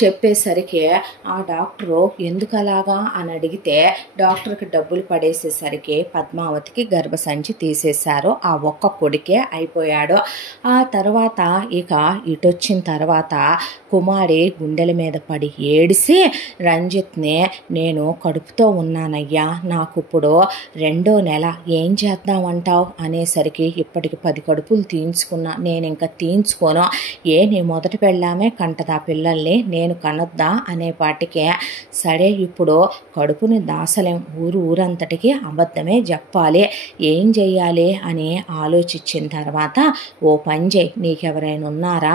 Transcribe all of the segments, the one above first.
చెప్పేసరికి ఆ డాక్టరు ఎందుకలాగా అని అడిగితే డాక్టర్కి డబ్బులు పడేసేసరికి పద్మావతికి గర్భసంచి తీసేశారు. ఆ ఒక్క కొడుకే అయిపోయాడు. ఆ తర్వాత ఇక ఇటొచ్చిన తర్వాత కుమారి గుండెల మీద పడి ఏడిసి రంజిత్ని నేను కడుపుతో ఉన్నానయ్యా, నాకు ఇప్పుడు 2వ నెల, ఏం చేద్దామంటావు అనేసరికి ఇప్పటికి 10 కడుపులు తీయించుకున్నా, నేను ఇంకా తీయించుకోను, నీ మొదటి పెళ్ళామే కంటదా పిల్లల్ని, నేను కనొద్దా అనేపాటికే సరే ఇప్పుడు కడుపుని దాసలేం, ఊరంతటికి అబద్ధమే చెప్పాలి, ఏం చెయ్యాలి అని ఆలోచించిన తర్వాత ఓ పని చేయి, నీకెవరైనా ఉన్నారా?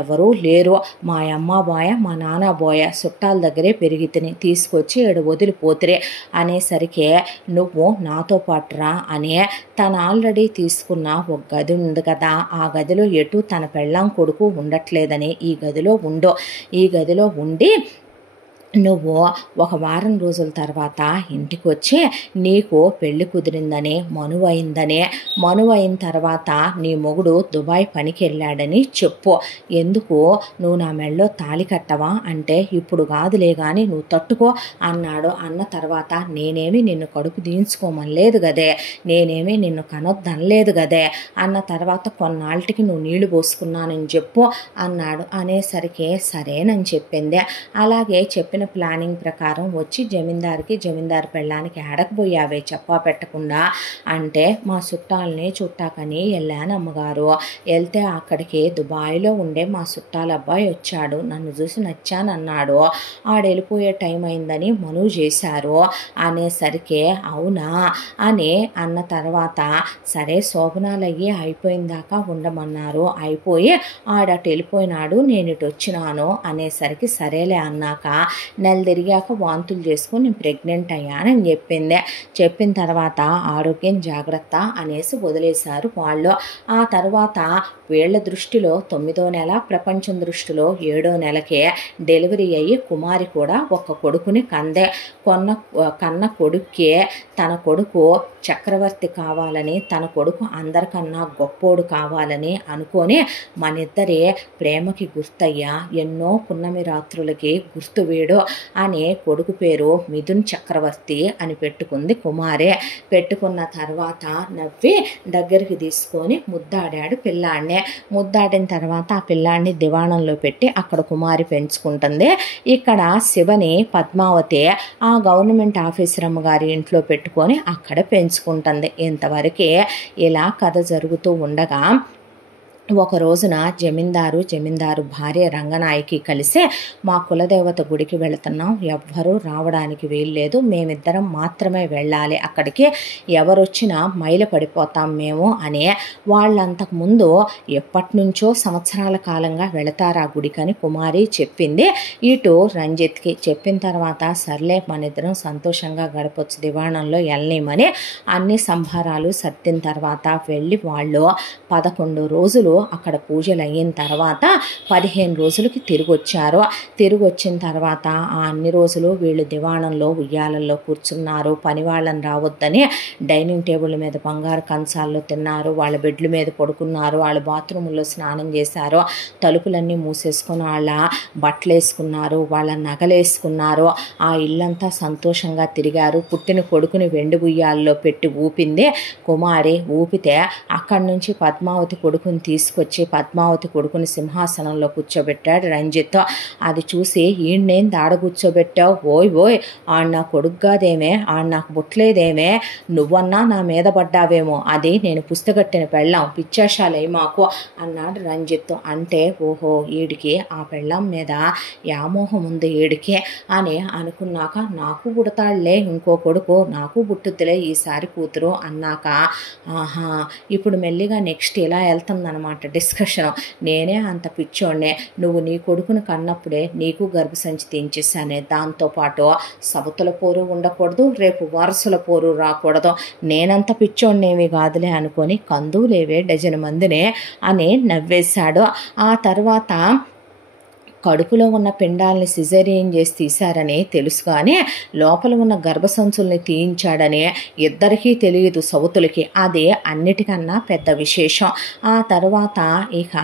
ఎవరూ లేరు, మా అమ్మ బోయ మా నాన్న బోయ చుట్టాల దగ్గరే పెరిగి తిని తీసుకొచ్చి ఏడు వదిలిపోతురే అనేసరికి నువ్వు నాతో పాటు రా అని తను ఆల్రెడీ తీసుకున్న ఒక గది ఉంది కదా, ఆ గదిలో ఎటు తన పెళ్ళాం కొడుకు ఉండట్లేదని ఈ గదిలో ఉండి నువ్వు ఒక వారం రోజుల తర్వాత ఇంటికి వచ్చి నీకు పెళ్లి కుదిరిందని మనువైన తర్వాత నీ మొగుడు దుబాయ్ పనికి వెళ్ళాడని చెప్పు, ఎందుకు నువ్వు నా మెళ్ళలో తాళి కట్టవా అంటే ఇప్పుడు కాదులే కానీ నువ్వు తట్టుకో అన్నాడు. అన్న తర్వాత నేనేమి నిన్ను కడుపు దించుకోమనలేదు గదే, నేనేమి నిన్ను కనొద్దనలేదు గదే, అన్న తర్వాత కొన్నాళ్ళకి నువ్వు నీళ్లు పోసుకున్నానని చెప్పు అన్నాడు. అనేసరికి సరేనని చెప్పింది. అలాగే చెప్పిన ప్లానింగ్ ప్రకారం వచ్చి జమీందారు పెళ్ళానికి ఆడకపోయావే చెప్పా పెట్టకుండా అంటే మా చుట్టాలని చుట్టాకని వెళ్ళాను అమ్మగారు, వెళ్తే అక్కడికి దుబాయ్లో ఉండే మా చుట్టాల అబ్బాయి వచ్చాడు, నన్ను చూసి నచ్చానన్నాడు, ఆడెళ్ళిపోయే టైం అయిందని మనవి చేశారు అనేసరికి అవునా అని అన్న తర్వాత సరే శోభనాలు అయ్యి అయిపోయిన దాకా ఉండమన్నారు, అయిపోయి ఆడటు వెళ్ళిపోయినాడు, నేను ఇటు వచ్చినాను అనేసరికి సరేలే అన్నాక నెల తిరిగాక వాంతులు చేసుకుని నేను ప్రెగ్నెంట్ అయ్యానని చెప్పింది. చెప్పిన తర్వాత ఆరోగ్యం జాగ్రత్త అనేసి వదిలేశారు వాళ్ళు. ఆ తర్వాత వీళ్ళ దృష్టిలో 9వ నెల, ప్రపంచం దృష్టిలో 7వ నెలకే డెలివరీ అయ్యి కుమారి కూడా ఒక కొడుకుని కన్న కొడుకే తన కొడుకు చక్రవర్తి కావాలని, తన కొడుకు అందరికన్నా గొప్పోడు కావాలని అనుకొని మనిద్దరే ప్రేమకి గుర్తయ్యా ఎన్నో పున్నమి రాత్రులకి గుర్తు వీడు అనే కొడుకు పేరు మిథున్ చక్రవర్తి అని పెట్టుకుంది కుమారే. పెట్టుకున్న తర్వాత నవ్వి దగ్గరికి తీసుకొని ముద్దాడాడు పిల్లాడిని. ముద్దాడిన తర్వాత ఆ పిల్లాడిని దివాణంలో పెట్టి అక్కడ కుమారి పెంచుకుంటుంది. ఇక్కడ శివని పద్మావతి ఆ గవర్నమెంట్ ఆఫీసర్ అమ్మగారి ఇంట్లో పెట్టుకొని అక్కడ పెంచుకుంటుంది. ఇంతవరకే ఇలా కథ జరుగుతూ ఉండగా ఒక రోజున జమీందారు భార్య రంగనాయకి కలిసి మా కులదేవత గుడికి వెళుతున్నాం, ఎవ్వరూ రావడానికి వీల్లేదు, మేమిద్దరం మాత్రమే వెళ్ళాలి, అక్కడికి ఎవరొచ్చినా మైల పడిపోతాం మేము అని వాళ్ళంతకుముందు ఎప్పటి నుంచో సంవత్సరాల కాలంగా వెళతారు ఆ గుడికని కుమారి చెప్పింది. ఇటు రంజిత్కి చెప్పిన తర్వాత సర్లే మన ఇద్దరం సంతోషంగా గడపొచ్చు, దివాణంలో వెళ్ళలేమని అన్ని సంభారాలు సర్దిన తర్వాత వెళ్ళి వాళ్ళు 11 రోజులు అక్కడ పూజలు అయిన తర్వాత 15 రోజులకి తిరిగి వచ్చారు. తిరిగి వచ్చిన తర్వాత ఆ అన్ని రోజులు వీళ్ళు దివాణంలో ఉయ్యాలల్లో కూర్చున్నారు, పని వాళ్ళని రావద్దని డైనింగ్ టేబుల్ మీద బంగారు కంచాల్లో తిన్నారు, వాళ్ళ బెడ్ల మీద పడుకున్నారు, వాళ్ళ బాత్రూముల్లో స్నానం చేశారు, తలుపులన్నీ మూసేసుకొని వాళ్ళ బట్టలు వేసుకున్నారు, వాళ్ళ నగలు వేసుకున్నారు, ఆ ఇల్లంతా సంతోషంగా తిరిగారు. పుట్టిన కొడుకుని వెండి ఉయ్యాల్లో పెట్టి ఊపింది కుమారి. ఊపితే అక్కడి నుంచి పద్మావతి కొడుకుని తీసుకొచ్చి పద్మావతి కొడుకుని సింహాసనంలో కూర్చోబెట్టాడు రంజిత్. అది చూసి ఈయన్నేం దాడ కూర్చోబెట్టావు, ఓయ్ ఆడు నా కొడుకు కాదేమే, ఆడు నాకు బుట్టలేదేమే, నువ్వన్నా నా మీద పడ్డావేమో, అది నేను పుస్తకట్టిన పెళ్ళాం, పిచ్చేషాలే మాకు అన్నాడు రంజిత్. అంటే ఓహో ఈడికి ఆ పెళ్ళాం మీద వ్యామోహం ఉంది ఈడికి అని అనుకున్నాక నాకు పుడతాడులే ఇంకో కొడుకు, నాకు పుట్టుతులే ఈసారి కూతురు అన్నాక ఆహా ఇప్పుడు మెల్లిగా నెక్స్ట్ ఇలా వెళ్తుందన్నమాట డిస్కషన్. నేనే అంత పిచ్చోడ్నే, నువ్వు నీ కొడుకును కన్నప్పుడే నీకు గర్భసంచి తీయించేసానే, దాంతోపాటు సవతుల పోరు ఉండకూడదు, రేపు వారసుల పోరు రాకూడదు, నేనంత పిచ్చోడ్నేమి కాదులే అనుకొని కందులేవే డజన్ మందినే అని నవ్వేశాడు. ఆ తర్వాత కడుపులో ఉన్న పిండాలని సిజేరియన్ చేసి తీశారని తెలుసు, కానీ లోపల ఉన్న గర్భసంచుల్ని తీయించాడని ఇద్దరికీ తెలియదు సౌతులకి, అదే అన్నిటికన్నా పెద్ద విశేషం. ఆ తర్వాత ఇక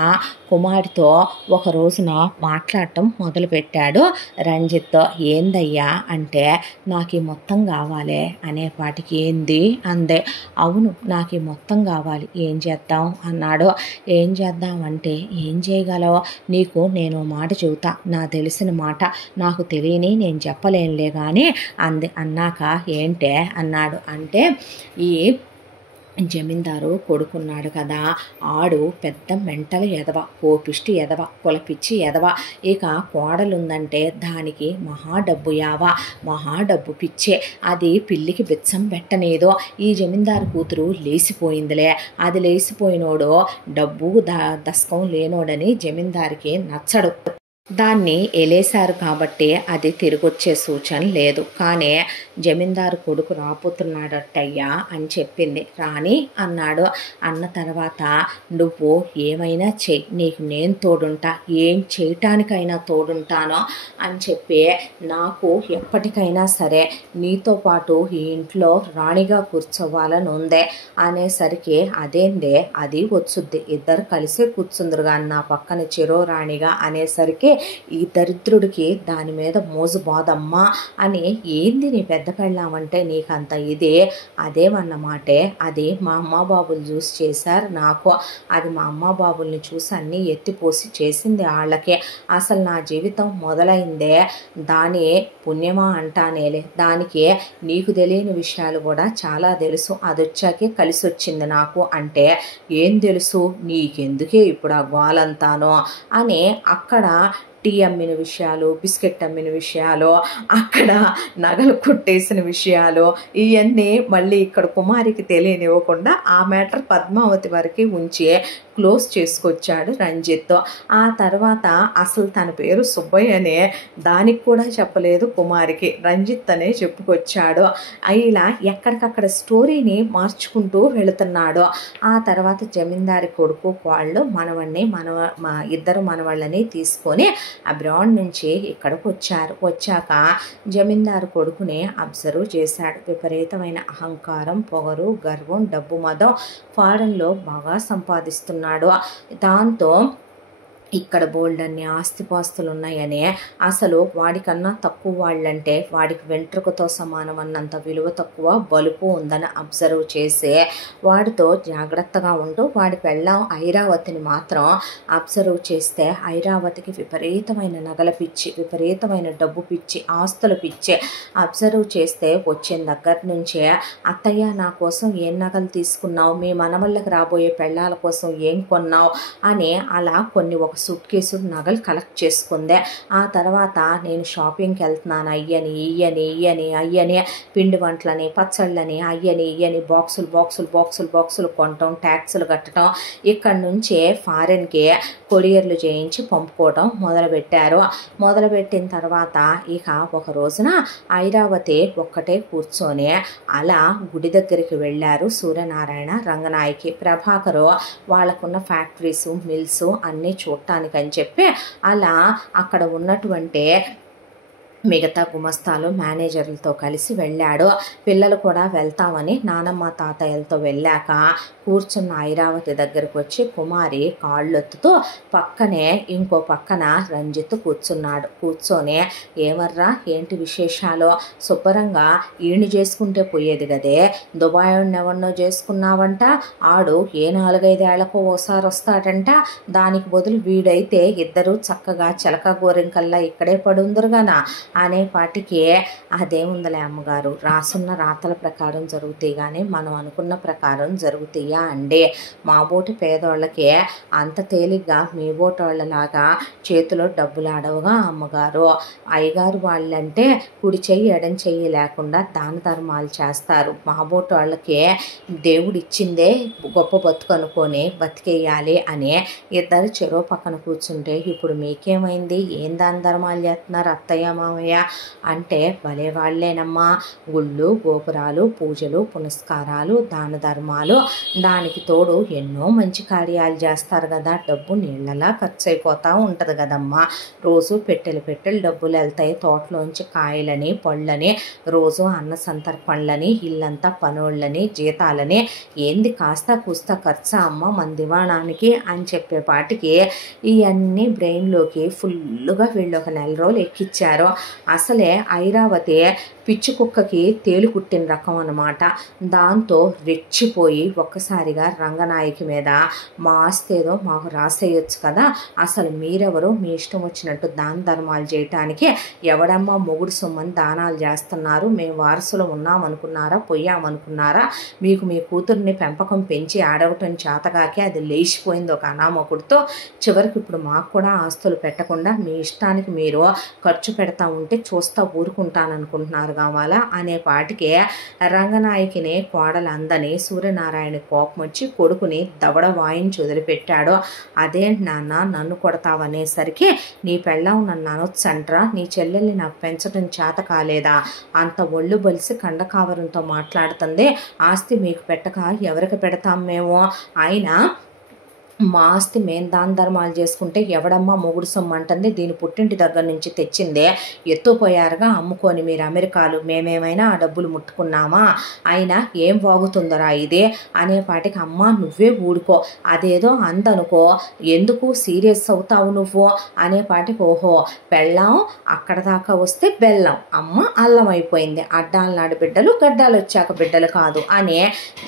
కుమారితో ఒక రోజున మాట్లాడటం మొదలుపెట్టాడు రంజిత్. ఏందయ్యా అంటే, నాకు ఈ మొత్తం కావాలి అనేపాటికి ఏంది అందే. అవును, నాకు ఈ మొత్తం కావాలి, ఏం చేద్దాం అన్నాడు. ఏం చేద్దాం అంటే, ఏం చేయగలవు, నీకు నేను మాట చెబుతా, నా తెలిసిన మాట, నాకు తెలియని నేను చెప్పలేనులే కానీ అంది. అన్నాక ఏంటే అన్నాడు. అంటే ఈ జమీందారు కొడుకున్నాడు కదా, ఆడు పెద్ద మెంటల్ ఎదవ, కోపిష్టి ఎదవ, కులపిచ్చి ఎదవ. ఇక కోడలుందంటే దానికి మహా డబ్బు యావా, మహా డబ్బు పిచ్చే. అది పిల్లికి బిచ్చం పెట్టనేదో. ఈ జమీందారు కూతురు లేసిపోయిందిలే. అది లేసిపోయినోడు డబ్బు దస్కం లేనోడని జమీందారికి నచ్చడు. దాన్ని ఎలేశారు కాబట్టి అది తిరిగొచ్చే సూచన లేదు. కానీ జమీందారు కొడుకు రాపోతున్నాడట్టయ్యా అని చెప్పింది. రాని అన్నాడు. అన్న తర్వాత నువ్వు ఏమైనా చెయ్యి, నీకు నేను తోడుంటా, ఏం చేయటానికైనా తోడుంటానో అని చెప్పి, నాకు ఎప్పటికైనా సరే నీతో పాటు ఈ ఇంట్లో రాణిగా కూర్చోవాలని ఉందే అనేసరికి, అదేందే అది వచ్చుద్ది, ఇద్దరు కలిసి కూర్చుందరుగా నా పక్కన చిరో రాణిగా అనేసరికి, ఈ దరిద్రుడికి దాని మీద మోజు బాదమ్మా అని, ఏంది నీ పెద్ద పెళ్ళామంటే నీకంత ఇదే, అదేమన్నమాటే, అది మా అమ్మ బాబులు చూసి చేశారు నాకు, అది మా అమ్మ బాబుల్ని చూసి అన్నీ ఎత్తిపోసి చేసింది వాళ్ళకే. అసలు నా జీవితం మొదలైందే దాని పుణ్యమా అంటానేలే, దానికి నీకు తెలియని విషయాలు కూడా చాలా తెలుసు, అది వచ్చాకే కలిసి వచ్చింది నాకు అంటే, ఏం తెలుసు నీకెందుకే ఇప్పుడు ఆ గోలంతానో అని అక్కడ టీ అమ్మిన విషయాలు, బిస్కెట్ అమ్మిన విషయాలు, అక్కడ నగలు కొట్టేసిన విషయాలు, ఇవన్నీ మళ్ళీ ఇక్కడ కుమారికి తెలియనివ్వకుండా ఆ మ్యాటర్ పద్మావతి వరకు ఉంచి క్లోజ్ చేసుకొచ్చాడు రంజిత్. ఆ తర్వాత అసలు తన పేరు సుబ్బయ్యనే దానికి కూడా చెప్పలేదు కుమారికి, రంజిత్ అనే చెప్పుకొచ్చాడు. ఇలా ఎక్కడికక్కడ స్టోరీని మార్చుకుంటూ వెళుతున్నాడు. ఆ తర్వాత జమీందారి కొడుకు వాళ్ళు ఇద్దరు మనవాళ్ళని తీసుకొని అబ్రాడ్ నుంచి ఇక్కడికి వచ్చారు. వచ్చాక జమీందారు కొడుకుని అబ్జర్వ్ చేశాడు. విపరీతమైన అహంకారం, పొగరు, గర్వం, డబ్బు మదం, ఫారెన్లో బాగా సంపాదిస్తున్నాడు. దాంతో ఇక్కడ బోల్డన్ని ఆస్తిపాస్తులు ఉన్నాయని, అసలు వాడికన్నా తక్కువ వాళ్ళంటే వాడికి వెంట్రుకతో సమానం అన్నంత విలువ తక్కువ, బలుపు ఉందని అబ్జర్వ్ చేసి వాడితో జాగ్రత్తగా ఉంటూ వాడి పెళ్ళాం ఐరావతిని మాత్రం అబ్జర్వ్ చేస్తే, ఐరావతికి విపరీతమైన నగల పిచ్చి, విపరీతమైన డబ్బు పిచ్చి, ఆస్తుల పిచ్చి. అబ్జర్వ్ చేస్తే వచ్చిన దగ్గర నుంచే, అత్తయ్య నా కోసం ఏం నగలు తీసుకున్నావు, మీ మనవళ్ళకి రాబోయే పెళ్ళాల కోసం ఏం కొన్నావు అని అలా కొన్ని ఒక సూట్ కేసు నగలు కలెక్ట్ చేసుకుందే. ఆ తర్వాత నేను షాపింగ్కి వెళ్తున్నాను అయ్యని అయ్యని పిండి వంటలని, పచ్చళ్ళని, అయ్యని బాక్సులు కొనటం, ట్యాక్సులు కట్టడం, ఇక్కడి నుంచే ఫారెన్కి కొరియర్లు చేయించి పంపుకోవడం మొదలుపెట్టారు. మొదలుపెట్టిన తర్వాత ఇక ఒక రోజున ఐరావతి ఒక్కటే కూర్చొని అలా గుడి దగ్గరికి వెళ్ళారు. సూర్యనారాయణ, రంగనాయకి, ప్రభాకరు వాళ్ళకున్న ఫ్యాక్టరీస్, మిల్స్ అన్నీ చూడటానికని చెప్పి అలా అక్కడ ఉన్నటువంటి మిగతా గుమస్తాలు, మేనేజర్లతో కలిసి వెళ్ళాడు. పిల్లలు కూడా వెళ్తామని నానమ్మ తాతయ్యలతో వెళ్ళాక కూర్చున్న ఐరావతి దగ్గరకు వచ్చి కుమారి కాళ్ళొత్తుతూ పక్కనే ఇంకో పక్కన రంజిత్ కూర్చున్నాడు. కూర్చొని, ఏమర్రా ఏంటి విశేషాలు, శుభ్రంగా ఈయన్ని చేసుకుంటే పోయేది కదే, దుబాయ్ని ఎవరినో చేసుకున్నావంట, ఆడు ఏ 4-5 ఏళ్లకో ఓసారి వస్తాడంట, దానికి బదులు వీడైతే ఇద్దరు చక్కగా చిలక గోరింకల్లా ఇక్కడే పడుందరుగానా అనేపాటికి, అదేముందలే అమ్మగారు, రాసున్న రాతల ప్రకారం జరుగుతాయి కానీ మనం అనుకున్న ప్రకారం జరుగుతాయా అండి, మాబోటి పేదోళ్ళకి అంత తేలిగ్గా మీ బోటోళ్ళలాగా చేతిలో డబ్బులు ఆడవుగా అమ్మగారు, అయ్యగారు వాళ్ళంటే కుడి చెయ్యి ఎడం చెయ్యి లేకుండా దాన ధర్మాలు చేస్తారు, మాబోటోళ్ళకి దేవుడు ఇచ్చిందే గొప్ప బతుకు అనుకొని బతికేయాలి అని ఇద్దరు చెరో పక్కన కూర్చుంటే, ఇప్పుడు మీకేమైంది, ఏం దాన ధర్మాలు చేస్తున్నారు అత్తయ్య మామయ్య వచ్చాయా అంటే భలే వాళ్ళేనమ్మా, గుళ్ళు గోపురాలు పూజలు పునస్కారాలు దాన ధర్మాలు, దానికి తోడు ఎన్నో మంచి కార్యాలు చేస్తారు కదా, డబ్బు నీళ్ళలా ఖర్చు అయిపోతూ ఉంటుంది కదమ్మా. రోజు పెట్టెలు డబ్బులు వెళ్తాయి, తోటలోంచి కాయలని పళ్ళని, రోజు అన్న సంతర్పణలని, ఇల్లంతా పనోళ్ళని జీతాలని, ఏంది కాస్త కూస్త ఖర్చు అమ్మ మన దివాణానికి అని చెప్పేపాటికి ఇవన్నీ బ్రెయిన్లోకి ఫుల్గా వీళ్ళు ఒక నెల రోజులు ఎక్కిచ్చారు. అసలే ఐరావతి పిచ్చి కుక్కకి తేలు కుట్టిన రకం అన్నమాట. దాంతో రెచ్చిపోయి ఒక్కసారిగా రంగనాయకి మీద మా ఆస్తి ఏదో మాకు రాసేయచ్చు కదా, అసలు మీరెవరు మీ ఇష్టం వచ్చినట్టు దాన ధర్మాలు చేయటానికి, ఎవడమ్మా మొగుడు సొమ్మని దానాలు చేస్తున్నారు, మేము వారసులు ఉన్నామనుకున్నారా పోయామనుకున్నారా, మీకు మీ కూతుర్ని పెంపకం పెంచి ఆడవటం చేతగాకే అది లేచిపోయింది ఒక అనామకుడితో, చివరికి ఇప్పుడు మాకు కూడా ఆస్తులు పెట్టకుండా మీ ఇష్టానికి మీరు ఖర్చు పెడతా ఉంటే చూస్తా ఊరుకుంటాననుకుంటున్నారు కావాలా అనే పాటికే రంగనాయకిని కోడలందని సూర్యనారాయణ కోపం వచ్చి కొడుకుని దవడ వాయించి వదిలిపెట్టాడు. అదేంటి నాన్న నన్ను కొడతావనేసరికి, నీ పెళ్ళాం నన్ను అనొచ్చంట్రా, నీ చెల్లెల్ని నాకు పెంచడం చేత కాలేదా, అంత ఒళ్ళు బలిసి కండకావరంతో మాట్లాడుతుంది, ఆస్తి మీకు పెట్టక ఎవరికి పెడతాం మేము, అయినా మా ఆస్తి మేము దాన ధర్మాలు చేసుకుంటే ఎవడమ్మా మొగుడు సొమ్ము అంటుంది, దీని పుట్టింటి దగ్గర నుంచి తెచ్చిందే ఎత్తుపోయారుగా అమ్ముకొని మీరు అమెరికాలు, మేమేమైనా ఆ డబ్బులు ముట్టుకున్నామా, అయినా ఏం బాగుతుందరా ఇదే అనేపాటికి అమ్మ నువ్వే ఊడుకో, అదేదో అందనుకో ఎందుకు సీరియస్ అవుతావు నువ్వు అనేపాటికి, ఓహో పెళ్ళాం అక్కడ దాకా వస్తే బెల్లం, అమ్మ అల్లం అయిపోయింది, అడ్డాలు నాడు బిడ్డలు గడ్డాలు వచ్చాక బిడ్డలు కాదు అనే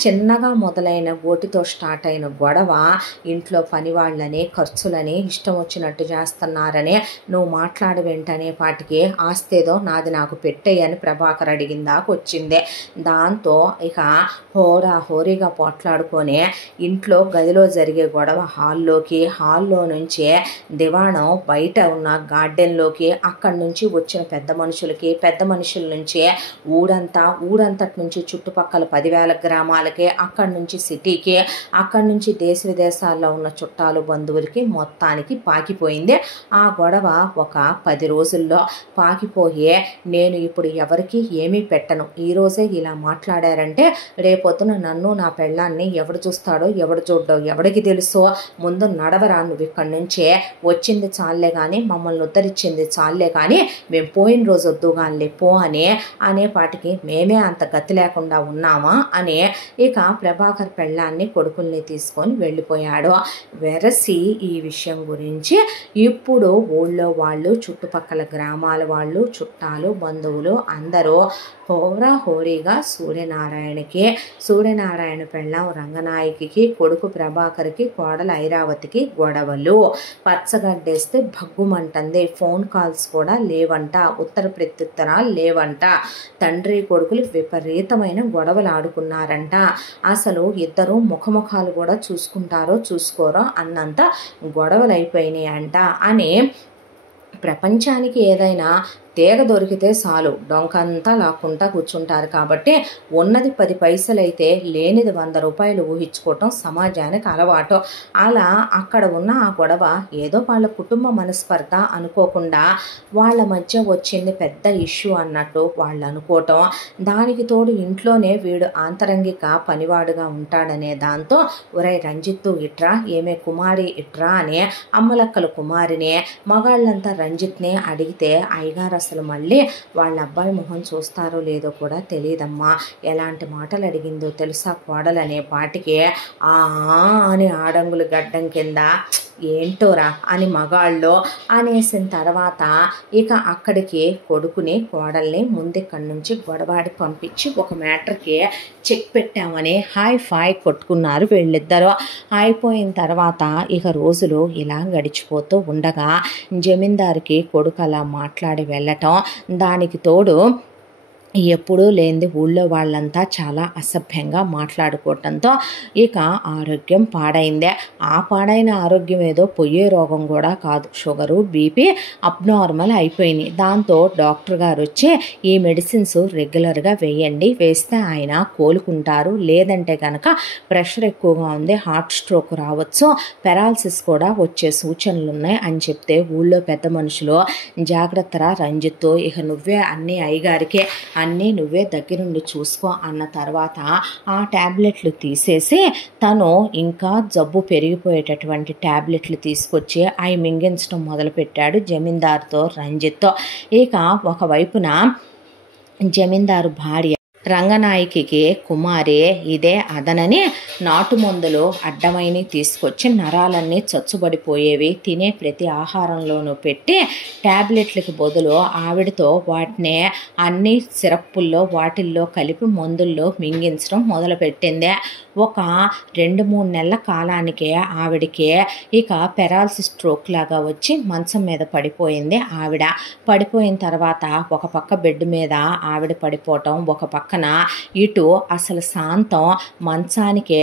చిన్నగా మొదలైన గోటితో స్టార్ట్ అయిన గొడవ ఇంట్లో పని వాళ్ళని ఖర్చులని ఇష్టం వచ్చినట్టు చేస్తున్నారని నువ్వు మాట్లాడు వెంటనే పాటికి ఆస్తేదో నాది నాకు పెట్టేయని ప్రభాకర్ అడిగిన దాకా వచ్చింది. దాంతో ఇక హోరీగా పోట్లాడుకొని ఇంట్లో గదిలో జరిగే గొడవ హాల్లో నుంచే దివాణం బయట ఉన్న గార్డెన్లోకి, అక్కడి నుంచి వచ్చిన పెద్ద మనుషుల నుంచి ఊరంతటి నుంచి చుట్టుపక్కల 10,000 గ్రామాలకి, అక్కడి నుంచి సిటీకి, అక్కడి నుంచి దేశ విదేశాల్లో ఉన్న చుట్టాలు బంధువులకి మొత్తానికి పాకిపోయింది. ఆ గొడవ ఒక 10 రోజుల్లో పాకిపోయే, నేను ఇప్పుడు ఎవరికి ఏమీ పెట్టను, ఈరోజే ఇలా మాట్లాడారంటే రేపొద్దున నన్ను నా పెళ్ళాన్ని ఎవడు చూస్తాడో ఎవడు చూడ్డో ఎవడికి తెలుసో, ముందు నడవరా నువ్వు ఇక్కడి నుంచే, వచ్చింది చాలే కానీ మమ్మల్ని ఉద్ధరించింది చాలే కానీ మేము పోయిన రోజు వద్దుగానే పో అనేపాటికి మేమే అంత గతి లేకుండా ఉన్నామా అని ఇక ప్రభాకర్ పెళ్ళాన్ని కొడుకుల్ని తీసుకొని వెళ్ళిపోయాడు. వెరసి ఈ విషయం గురించి ఇప్పుడు ఊళ్ళో వాళ్ళు, చుట్టుపక్కల గ్రామాల వాళ్ళు, చుట్టాలు బంధువులు అందరూ హోరీగా సూర్యనారాయణ పెళ్ళాం రంగనాయకి, కొడుకు ప్రభాకర్కి, కోడలు ఐరావతికి గొడవలు. పచ్చగడ్డేస్తే భగ్గుమంటుంది, ఫోన్ కాల్స్ కూడా లేవంట, ఉత్తర ప్రత్యుత్తరాలు లేవంట, తండ్రి కొడుకులు విపరీతమైన గొడవలు ఆడుకున్నారంట, అసలు ఇద్దరు ముఖముఖాలు కూడా చూసుకుంటారో చూసుకోరో అన్నంత గొడవలు అయిపోయినాయి అంట అని. ప్రపంచానికి ఏదైనా తీగ దొరికితే చాలు డొంకంతా లాక్కుంటా కూర్చుంటారు కాబట్టి ఉన్నది 10 పైసలైతే లేనిది 100 రూపాయలు ఊహించుకోవటం సమాజానికి అలవాటు. అలా అక్కడ ఉన్న ఆ గొడవ ఏదో వాళ్ళ కుటుంబ మనస్పర్ధ అనుకోకుండా వాళ్ళ మధ్య వచ్చింది పెద్ద ఇష్యూ అన్నట్టు వాళ్ళు అనుకోవటం. దానికి తోడు ఇంట్లోనే వీడు ఆంతరంగిక పనివాడుగా ఉంటాడనే దాంతో ఒరై రంజిత్తు ఇట్రా, ఏమే కుమారి ఇట్రా అని అమ్మలక్కల కుమారిని మగాళ్ళంతా రంజిత్నే అడిగితే అయ్యగారు అసలు మళ్ళీ వాళ్ళ అబ్బాయి మొహం చూస్తారో లేదో కూడా తెలియదమ్మా, ఎలాంటి మాటలు అడిగిందో తెలుసా కోడలనే పాటికి అని ఆడంగులు గడ్డం కింద ఏంటోరా అని మగాళ్ళు అనేసిన తర్వాత ఇక అక్కడికి కొడుకుని కోడల్ని ముందిక్కడి నుంచి గొడవాడి పంపించి ఒక మ్యాటర్కి చెక్ పెట్టామని హాయ్ ఫాయ్ కొట్టుకున్నారు వీళ్ళిద్దరూ. అయిపోయిన తర్వాత ఇక రోజులు ఇలా గడిచిపోతూ ఉండగా జమీందారుకి కొడుకు అలా మాట్లాడి వెళ్ళటం, దానికి తోడు ఎప్పుడూ లేనిది ఊళ్ళో వాళ్ళంతా చాలా అసభ్యంగా మాట్లాడుకోవటంతో ఇక ఆరోగ్యం పాడైందే. ఆ పాడైన ఆరోగ్యం ఏదో పొయ్యే రోగం కూడా కాదు, షుగరు బీపీ అబ్నార్మల్ అయిపోయినాయి. దాంతో డాక్టర్ గారు వచ్చి ఈ మెడిసిన్స్ రెగ్యులర్గా వేయండి, వేస్తే ఆయన కోలుకుంటారు, లేదంటే కనుక ప్రెషర్ ఎక్కువగా ఉంది, హార్ట్ స్ట్రోక్ రావచ్చు, పెరాలసిస్ కూడా వచ్చే సూచనలు ఉన్నాయి అని చెప్తే ఊళ్ళో పెద్ద మనుషులు జాగ్రత్తరా రంజిత్తు, ఇక నువ్వే అన్నీ అయ్యగారికే అన్నీ నువ్వే దగ్గరుండి చూసుకో అన్న తర్వాత ఆ ట్యాబ్లెట్లు తీసేసి తను ఇంకా జబ్బు పెరిగిపోయేటటువంటి ట్యాబ్లెట్లు తీసుకొచ్చి అవి మింగించడం మొదలుపెట్టాడు జమీందారుతో రంజిత్తో. ఇక ఒకవైపున జమీందారు భార్య రంగనాయకికి కుమారి ఇదే అదనని నాటు మందులు అడ్డమైనవి తీసుకొచ్చి నరాలన్నీ చచ్చుబడిపోయేవి తినే ప్రతి ఆహారంలోనూ పెట్టి ట్యాబ్లెట్లకు బదులు ఆవిడతో వాటిని అన్ని సిరప్పుల్లో వాటిల్లో కలిపి మందుల్లో మింగించడం మొదలుపెట్టింది. ఒక 2-3 నెలల కాలానికే ఆవిడకి ఇక పెరాలసిస్ స్ట్రోక్ లాగా వచ్చి మంచం మీద పడిపోయింది. ఆవిడ పడిపోయిన తర్వాత ఒక పక్క బెడ్ మీద ఆవిడ పడిపోవటం, ఒక పక్కన ఇటు అసలు శాంతం మంచానికే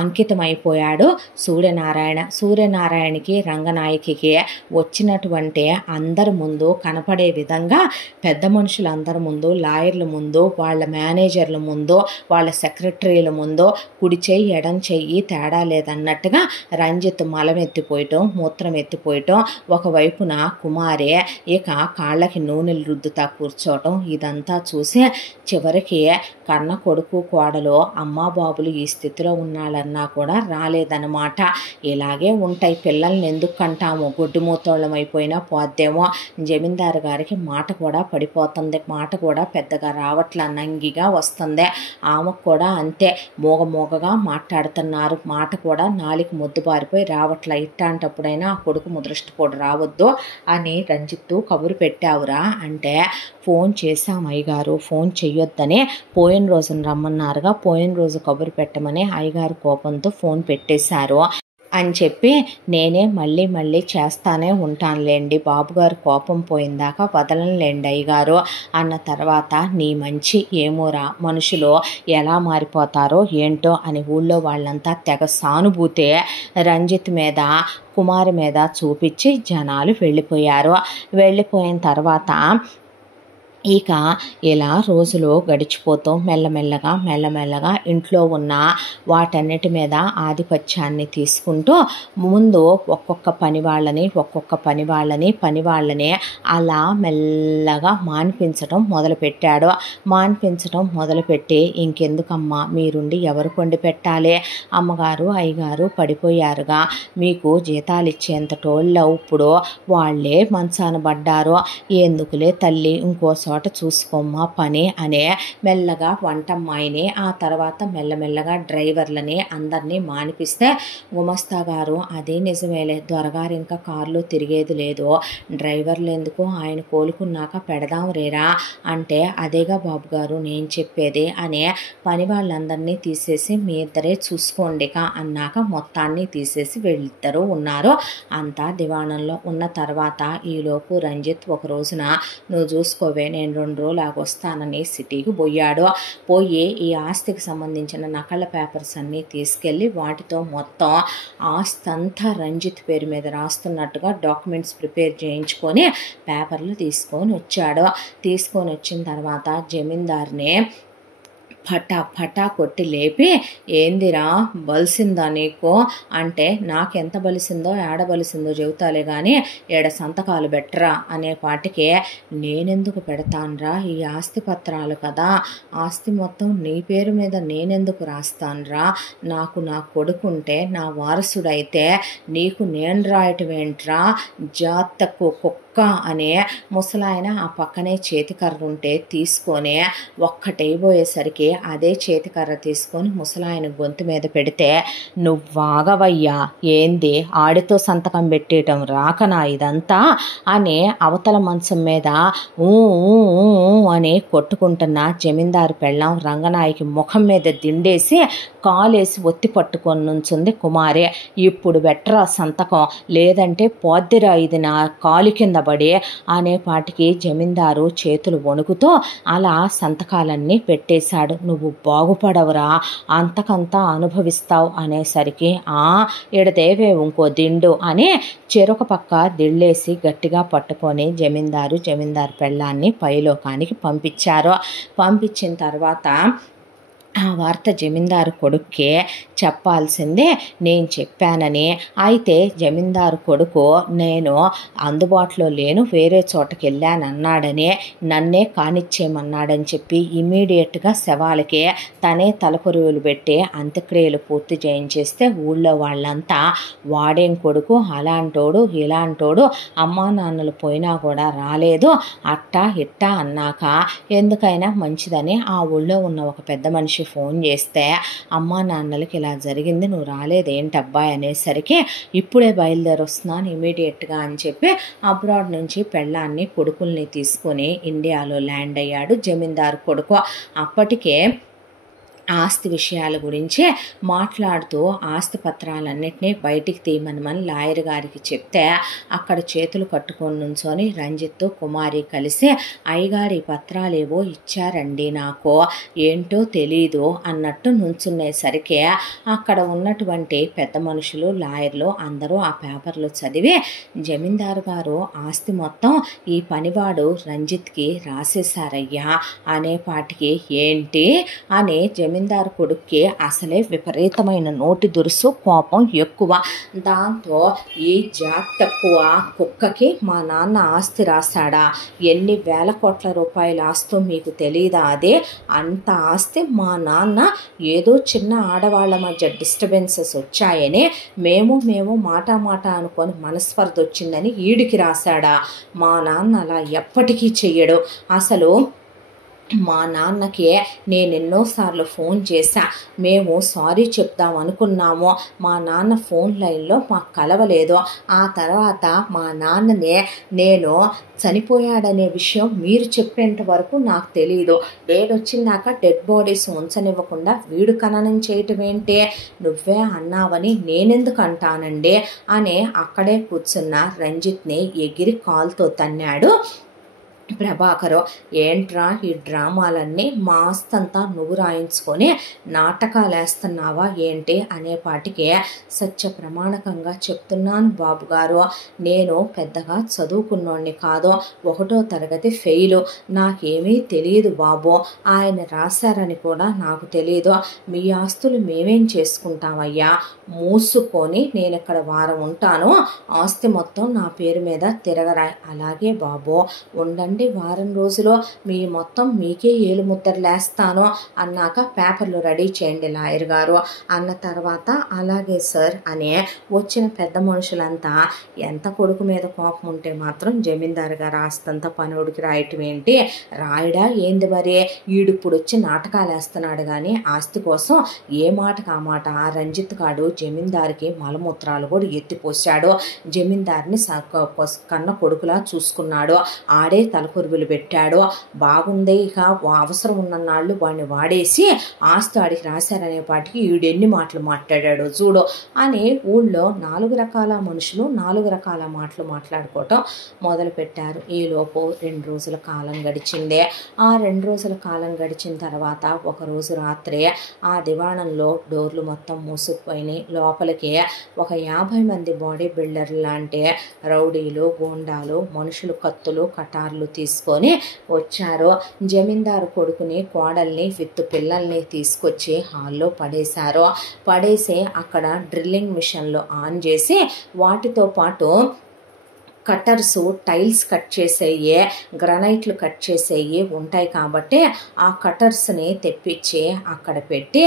అంకితమైపోయాడు సూర్యనారాయణ. సూర్యనారాయణకి రంగనాయకికి వచ్చినటువంటి అందరి ముందు కనపడే విధంగా పెద్ద మనుషులందరి ముందు, లాయర్ల ముందు, వాళ్ళ మేనేజర్ల ముందు, వాళ్ళ సెక్రటరీల ముందు కుడి చెయ్యి ఎడం చెయ్యి తేడా లేదన్నట్టుగా రంజిత్ మలం ఎత్తిపోయటం, మూత్రం ఎత్తిపోయటం, ఒకవైపున కుమారే ఇక కాళ్ళకి నూనెలు రుద్దుతా కూర్చోవటం, ఇదంతా చూసి చివరికి కన్న కొడుకు కోడలు అమ్మా బాబులు ఈ స్థితిలో ఉన్నాళ్ళన్నా కూడా రాలేదన్నమాట. ఇలాగే ఉంటాయి, పిల్లల్ని ఎందుకు కంటాము, గొడ్డు మూతోళ్ళం అయిపోయినా పోద్దేమో. జమీందారు గారికి మాట కూడా పడిపోతుంది, మాట కూడా పెద్దగా రావట్ల, నంగిగా వస్తుంది. ఆమెకు కూడా అంతే, మోగగా మాట్లాడుతున్నారు, మాట కూడా నాలికి ముద్దు బారిపోయి రావట్ల. ఇట్లాంటప్పుడైనా ఆ కొడుకు ముదృష్టిపోడు రావద్దు అని రంజిత్తు కబురు పెట్టావురా అంటే, ఫోన్ చేశాం అయ్యగారు, ఫోన్ చెయ్యొద్దని పోయిన రోజున రమ్మన్నారుగా, పోయిన రోజు కబురు పెట్టమని అయ్యగారు కోపంతో ఫోన్ పెట్టేశారు అని చెప్పి నేనే మళ్ళీ చేస్తానే ఉంటానులేండి, బాబుగారు కోపం పోయిందాకా వదలనులేండి అయ్యగారు అన్న తర్వాత నీ మంచి ఏమోరా, మనుషులు ఎలా మారిపోతారో ఏంటో అని ఊళ్ళో వాళ్ళంతా తెగ సానుభూతే రంజిత్ మీద కుమారి మీద చూపించి జనాలు వెళ్ళిపోయారు. వెళ్ళిపోయిన తర్వాత ఇక ఇలా రోజులు గడిచిపోతూ మెల్లమెల్లగా ఇంట్లో ఉన్న వాటన్నిటి మీద ఆధిపత్యాన్ని తీసుకుంటూ ముందు ఒక్కొక్క పని వాళ్ళని అలా మెల్లగా మాన్పించడం మొదలుపెట్టాడు. మాన్పించడం మొదలుపెట్టి ఇంకెందుకమ్మా మీరుండి ఎవరు కొండి పెట్టాలి, అమ్మగారు అయ్యగారు పడిపోయారుగా, మీకు జీతాలు ఇచ్చేంత టోళ్ళు ఇప్పుడు వాళ్ళే మంచాన పడ్డారు, ఎందుకులే తల్లి ఇంకో చోట చూసుకోమ్మా పని అనే మెల్లగా వంటమ్మాయిని, ఆ తర్వాత మెల్లమెల్లగా డ్రైవర్లని అందరినీ మానిపిస్తే గుమస్తా గారు అదే నిజమేలే, దొరగారు ఇంకా కారులో తిరిగేది లేదు, డ్రైవర్లు ఎందుకు, ఆయన కోలుకున్నాక పెడదాం రేరా అంటే, అదేగా బాబు గారు నేను చెప్పేది అనే పని వాళ్ళందరినీ తీసేసి మీ ఇద్దరే చూసుకోండిక అన్నాక మొత్తాన్ని తీసేసి వీళ్ళిద్దరూ ఉన్నారు. అంతా దివాణంలో ఉన్న తర్వాత ఈలోపు రంజిత్ ఒక రోజున నువ్వు చూసుకోవే నేను 2 రోజులు ఆగొస్తానని సిటీకి పోయాడు. పోయి ఈ ఆస్తికి సంబంధించిన నకళ్ళ పేపర్స్ అన్నీ తీసుకెళ్ళి వాటితో మొత్తం ఆస్తి అంతా రంజిత్ పేరు మీద రాస్తున్నట్టుగా డాక్యుమెంట్స్ ప్రిపేర్ చేయించుకొని పేపర్లు తీసుకొని వచ్చాడు. తీసుకొని వచ్చిన తర్వాత జమీందార్ని ఫటా కొట్టి లేపి, ఏందిరా బలిసిందా నీకు అంటే, నాకెంత బలిసిందో ఏడ బలిసిందో చెబుతాలే కానీ ఏడ సంతకాలు పెట్టరా అనే పాటికి, నేనెందుకు పెడతానురా, ఈ ఆస్తి పత్రాలు కదా, ఆస్తి మొత్తం నీ పేరు మీద నేనెందుకు రాస్తానురా, నాకు నా కొడుకుంటే నా వారసుడైతే నీకు నేను రాయటం ఏంట్రా, జాతకు కుక్క అనే ముసలాయన ఆ పక్కనే చేతికర్ర ఉంటే తీసుకొని ఒక్కటైపోయేసరికి అదే చేతికర్ర తీసుకొని ముసలాయన గొంతు మీద పెడితే, నువ్వాగవయ్యా, ఏంది ఆడితో సంతకం పెట్టేయటం రాకనా ఇదంతా అని అవతల మంచం మీద ఊ అని కొట్టుకుంటున్న జమీందారు పెళ్ళాం రంగనాయకి ముఖం మీద దిండేసి కాలేసి ఒత్తి పట్టుకొని నుంచుంది కుమారి. ఇప్పుడు బెట్టరా సంతకం, లేదంటే పోద్దిరా ఇది నా కాలు కింద పడి అనేపాటికి జమీందారు చేతులు వణుకుతూ అలా సంతకాలన్నీ పెట్టేశాడు. నువ్వు బాగుపడవురా, అంతకంతా అనుభవిస్తావు అనేసరికి ఎడదేవే ఇంకో దిండు అని చెరొక పక్క దిళ్ళేసి గట్టిగా పట్టుకొని జమీందారు పెళ్ళాన్ని పైలోకానికి పంపించారు. పంపించిన తర్వాత ఆ వార్త జమీందారు కొడుక్కే చెప్పాల్సిందే నేను చెప్పానని. అయితే జమీందారు కొడుకు నేను అందుబాటులో లేను, వేరే చోటకి వెళ్ళానన్నాడని, నన్నే కానిచ్చేయమన్నాడని చెప్పి ఇమీడియట్గా శవాలకి తనే తలకొరువులు పెట్టి అంత్యక్రియలు పూర్తి చేయించేస్తే ఊళ్ళో వాళ్ళంతా వాడేం కొడుకు, అలాంటోడు ఇలాంటోడు, అమ్మా నాన్నలు పోయినా కూడా రాలేదు అట్టా ఇట్టా అన్నాక ఎందుకైనా మంచిదని ఆ ఊళ్ళో ఉన్న ఒక పెద్ద మనిషి ఫోన్ చేస్తే, అమ్మా నాన్నలకి ఇలా జరిగింది, నువ్వు రాలేదేంటబ్బాయి అనేసరికి ఇప్పుడే బయలుదేరి వస్తున్నాను ఇమీడియట్గా అని చెప్పి అబ్రాడ్ నుంచి పెళ్ళాన్ని కొడుకుల్ని తీసుకొని ఇండియాలో ల్యాండ్ అయ్యాడు జమీందారు కొడుకు. అప్పటికే ఆస్తి విషయాల గురించి మాట్లాడుతూ ఆస్తి పత్రాలన్నింటినీ బయటికి తీయమని లాయర్ గారికి చెప్తే అక్కడ చేతులు కట్టుకొని నుంచొని రంజిత్ కుమారి కలిసి, అయ్యగారి పత్రాలేవో ఇచ్చారండి, నాకు ఏంటో తెలీదు అన్నట్టు నుంచునేసరికి అక్కడ ఉన్నటువంటి పెద్ద మనుషులు లాయర్లు అందరూ ఆ పేపర్లు చదివి, జమీందారు గారు ఆస్తి మొత్తం ఈ పనివాడు రంజిత్కి రాసేశారయ్యా అనేపాటికి ఏంటి అని జమీందారు కొడుక్కి అసలే విపరీతమైన నోటి దురుసు, కోపం ఎక్కువ. దాంతో ఈ జాతి తక్కువ కుక్కకి మా నాన్న ఆస్తి రాశాడా, ఎన్ని వేల కోట్ల రూపాయల ఆస్తో మీకు తెలీదా, అదే అంత ఆస్తి మా నాన్న ఏదో చిన్న ఆడవాళ్ళ మధ్య డిస్టర్బెన్సెస్ వచ్చాయని మేము మాట అనుకొని మనస్పర్ధ వచ్చిందని ఈడికి రాశాడా, మా నాన్న అలా ఎప్పటికీ చెయ్యడు, అసలు మా నాన్నకి నేను ఎన్నోసార్లు ఫోన్ చేశా, మేము సారీ చెప్దాం అనుకున్నాము, మా నాన్న ఫోన్ లైన్లో మాకు కలవలేదు, ఆ తర్వాత మా నాన్ననే నేను చనిపోయాడనే విషయం మీరు చెప్పేంత వరకు నాకు తెలియదు, నేను వచ్చినాక డెడ్ బాడీస్ ఉంచనివ్వకుండా వీడు ఖననం చేయటం ఏంటి, నువ్వే అన్నావని నేనెందుకు అంటానండి అని అక్కడే కూర్చున్న రంజిత్ని ఎగిరి కాల్తో తన్నాడు ప్రభాకరు. ఏంట్రా ఈ డ్రామాలన్నీ, మా ఆస్తంతా నువ్వు రాయించుకొని నాటకాలు వేస్తున్నావా ఏంటి అనేపాటికి సత్య ప్రమాణకంగా చెప్తున్నాను బాబుగారు, నేను పెద్దగా చదువుకున్నోడిని కాదు, 1వ తరగతి ఫెయిలు, నాకేమీ తెలియదు బాబు, ఆయన రాశారని కూడా నాకు తెలియదు, మీ ఆస్తులు మేమేం చేసుకుంటామయ్యా, మూసుకొని నేను ఇక్కడ వారం ఉంటాను, ఆస్తి మొత్తం నా పేరు మీద తిరగరాయి. అలాగే బాబు ఉండండి, వారం రోజులో మీ మొత్తం మీకే ఏలు ముద్రలేస్తాను అన్నాక పేపర్లు రెడీ చేయండి లాయర్ గారు అన్న తర్వాత అలాగే సార్ అనే వచ్చిన పెద్ద మనుషులంతా ఎంత కొడుకు మీద కోపం ఉంటే మాత్రం జమీందారు గారు ఆస్తంతా పనుడికి రాయటం ఏంటి, రాయడా ఏంది మరి, ఈడిప్పుడు వచ్చి నాటకాలు వేస్తున్నాడు కానీ ఆస్తి కోసం ఏ మాటకు ఆ మాట. ఆ రంజిత్ గాడు జమీందారికి మలమూత్రాలు కూడా ఎత్తిపోసాడు, జమీందారిని కన్న కొడుకులా చూసుకున్నాడు, ఆడే తలకొరువులు పెట్టాడు, బాగుంది, ఇక అవసరం ఉన్ననాళ్ళు వాడిని వాడేసి ఆస్తి ఆడికి రాశారనే పాటికి ఈడెన్ని మాటలు మాట్లాడాడు చూడు అని ఊళ్ళో 4 రకాల మనుషులు 4 రకాల మాటలు మాట్లాడుకోవటం మొదలుపెట్టారు. ఈలోపు 2 రోజుల కాలం గడిచింది. ఆ 2 రోజుల కాలం గడిచిన తర్వాత ఒకరోజు రాత్రి ఆ దివాణంలో డోర్లు మొత్తం మూసుకుపోయినాయి. లోపలికి ఒక 50 మంది బాడీ బిల్డర్ లాంటి రౌడీలు, గూండాలు, మనుషులు కత్తులు కటార్లు తీసుకొని వచ్చారు. జమీందారు కొడుకుని, కోడల్ని విత్ పిల్లల్ని తీసుకొచ్చి హాల్లో పడేశారు. పడేసి అక్కడ డ్రిల్లింగ్ మిషన్లు ఆన్ చేసి వాటితో పాటు కట్టర్స్ టైల్స్ కట్ చేసేయే, గ్రనైట్లు కట్ చేసేవి ఉంటాయి కాబట్టి ఆ కట్టర్స్ని తెప్పించి అక్కడ పెట్టి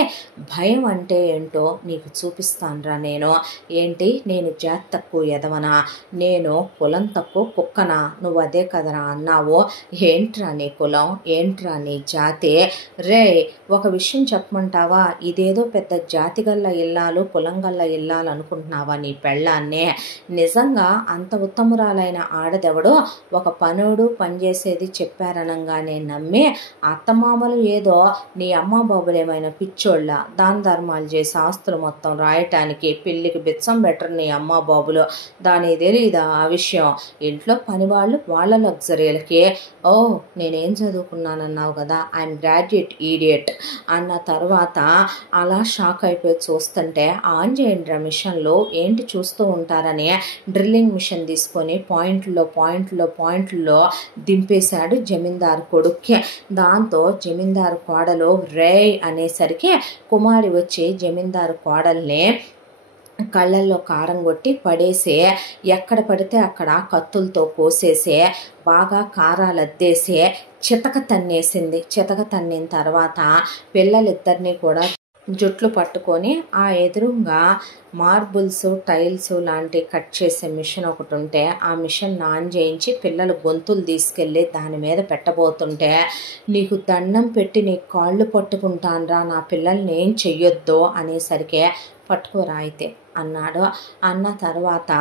భయం అంటే ఏంటో నీకు చూపిస్తానురా నేను. ఏంటి నేను జాతి తక్కువ ఎదవనా, నేను కులం తక్కువ కుక్కనా, నువ్వు అదే కదరా అన్నావు. ఏంట్రా నీ కులం, ఏంట్రా నీ జాతి? రే ఒక విషయం చెప్పమంటావా, ఇదేదో పెద్ద జాతి గల్ల ఇల్లాలు కులం గల్ల ఇల్లాలు అనుకుంటున్నావా నీ పెళ్ళాన్నే? నిజంగా అంత ఉత్తమురాలైన ఆడదెవడో ఒక పనుడు పనిచేసేది చెప్పారనంగానే నమ్మి అత్తమామలు ఏదో నీ అమ్మ బాబులేమైనా పిచ్చోళ్ళ దాన ధర్మాలు చేసి ఆస్తులు మొత్తం రాయటానికి పిల్లికి బిచ్చం బెటర్ నీ అమ్మ బాబులు. దానికి తెలీదా ఆ విషయం? ఇంట్లో పనివాళ్ళు వాళ్ళ లగ్జరీలకి. ఓ నేనేం చదువుకున్నానన్నావు కదా, ఐఎమ్ గ్రాడ్యుయేట్ ఈడియట్ అన్న తర్వాత అలా షాక్ అయిపోయి చూస్తుంటే ఆన్ చేయండి మిషన్లో ఏంటి చూస్తూ ఉంటారని డ్రిల్లింగ్ మిషన్ తీసుకొని పాయింట్లో దింపేశాడు జమీందారు కొడుక్కి. దాంతో జమీందారు కోడలు రే అనేసరికి కుమారి వచ్చి జమీందారు కోడల్ని కళ్ళల్లో కారం కొట్టి పడేసి ఎక్కడ పడితే అక్కడ కత్తులతో కోసేసి బాగా కారాలు అద్దేసి చితక తన్నేసింది. చితక తన్నిన తర్వాత పిల్లలిద్దరినీ కూడా జుట్లు పట్టుకొని ఆ ఎదురుగా మార్బుల్స్ టైల్స్ లాంటి కట్ చేసే మిషన్ ఒకటి ఉంటే ఆ మిషన్ ఆన్ చేయించి పిల్లలు గొంతులు తీసుకెళ్ళి దాని మీద పెట్టబోతుంటే నీకు దండం పెట్టి నీ కాళ్ళు పట్టుకుంటాన్రా, నా పిల్లల్ని ఏం చెయ్యొద్దు అనేసరికి పట్టుకోరా అయితే అన్నాడు. అన్న తర్వాత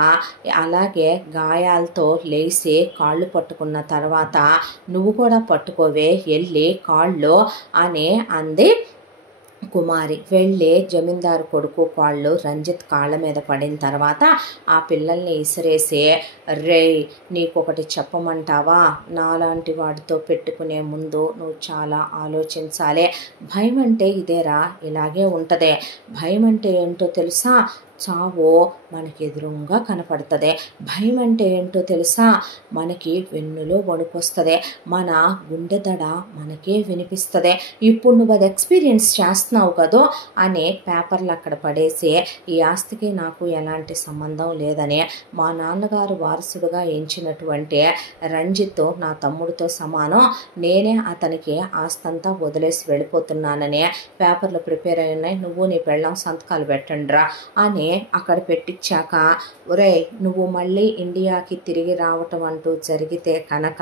అలాగే గాయాలతో లేచి కాళ్ళు పట్టుకున్న తర్వాత నువ్వు కూడా పట్టుకోవే వెళ్ళి కాళ్ళు అని అంది కుమారి. వెళ్ళి జమీందారు కొడుకు కాళ్ళు రంజిత్ కాళ్ళ మీద పడిన తర్వాత ఆ పిల్లల్ని ఇసిరేసి రే నీకొకటి చెప్పమంటావా, నాలాంటి వాడితో పెట్టుకునే ముందు నువ్వు చాలా ఆలోచించాలి. భయం అంటే ఇదేరా, ఇలాగే ఉంటుంది. భయం అంటే ఏంటో తెలుసా, చావో మనకి ఎదురుగా కనపడుతుంది. భయం అంటే ఏంటో తెలుసా, మనకి వెన్నులో వణుకొస్తుంది, మన గుండె దడ మనకే వినిపిస్తుంది. ఇప్పుడు నువ్వు అది ఎక్స్పీరియన్స్ చేస్తున్నావు కదో అని పేపర్లు అక్కడ పడేసి ఈ ఆస్తికి నాకు ఎలాంటి సంబంధం లేదని మా నాన్నగారు వారసుడుగా ఎంచినటువంటి రంజిత్ నా తమ్ముడితో సమానం, నేనే అతనికి ఆస్తంతా వదిలేసి వెళ్ళిపోతున్నానని పేపర్లు ప్రిపేర్ అయి ఉన్నాయి, నువ్వు నీ పెళ్ళాం సంతకాలు పెట్టండిరా అని అక్కడ పెట్టించాక ఒరే నువ్వు మళ్ళీ ఇండియాకి తిరిగి రావటం అంటూ జరిగితే కనుక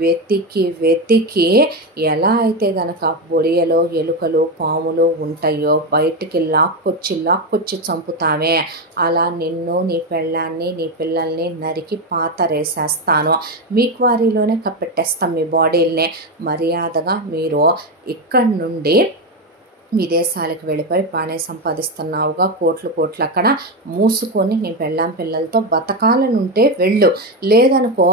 వెతికి ఎలా అయితే గనక బొరియలో ఎలుకలు పాములు ఉంటాయో బయటికి లాక్కొచ్చి చంపుతామే, అలా నిన్ను నీ పెళ్ళాన్ని నీ పిల్లల్ని నరికి పాతరేసేస్తాను, మీ క్వారీలోనే కప్పెట్టేస్తాం మీ బాడీల్ని. మర్యాదగా మీరు ఇక్కడి నుండి విదేశాలకు వెళ్ళిపోయి బాగానే సంపాదిస్తున్నావుగా కోట్లు అక్కడ మూసుకొని నీ పెళ్ళాం పిల్లలతో బతకాలనుంటే వెళ్ళు, లేదనుకో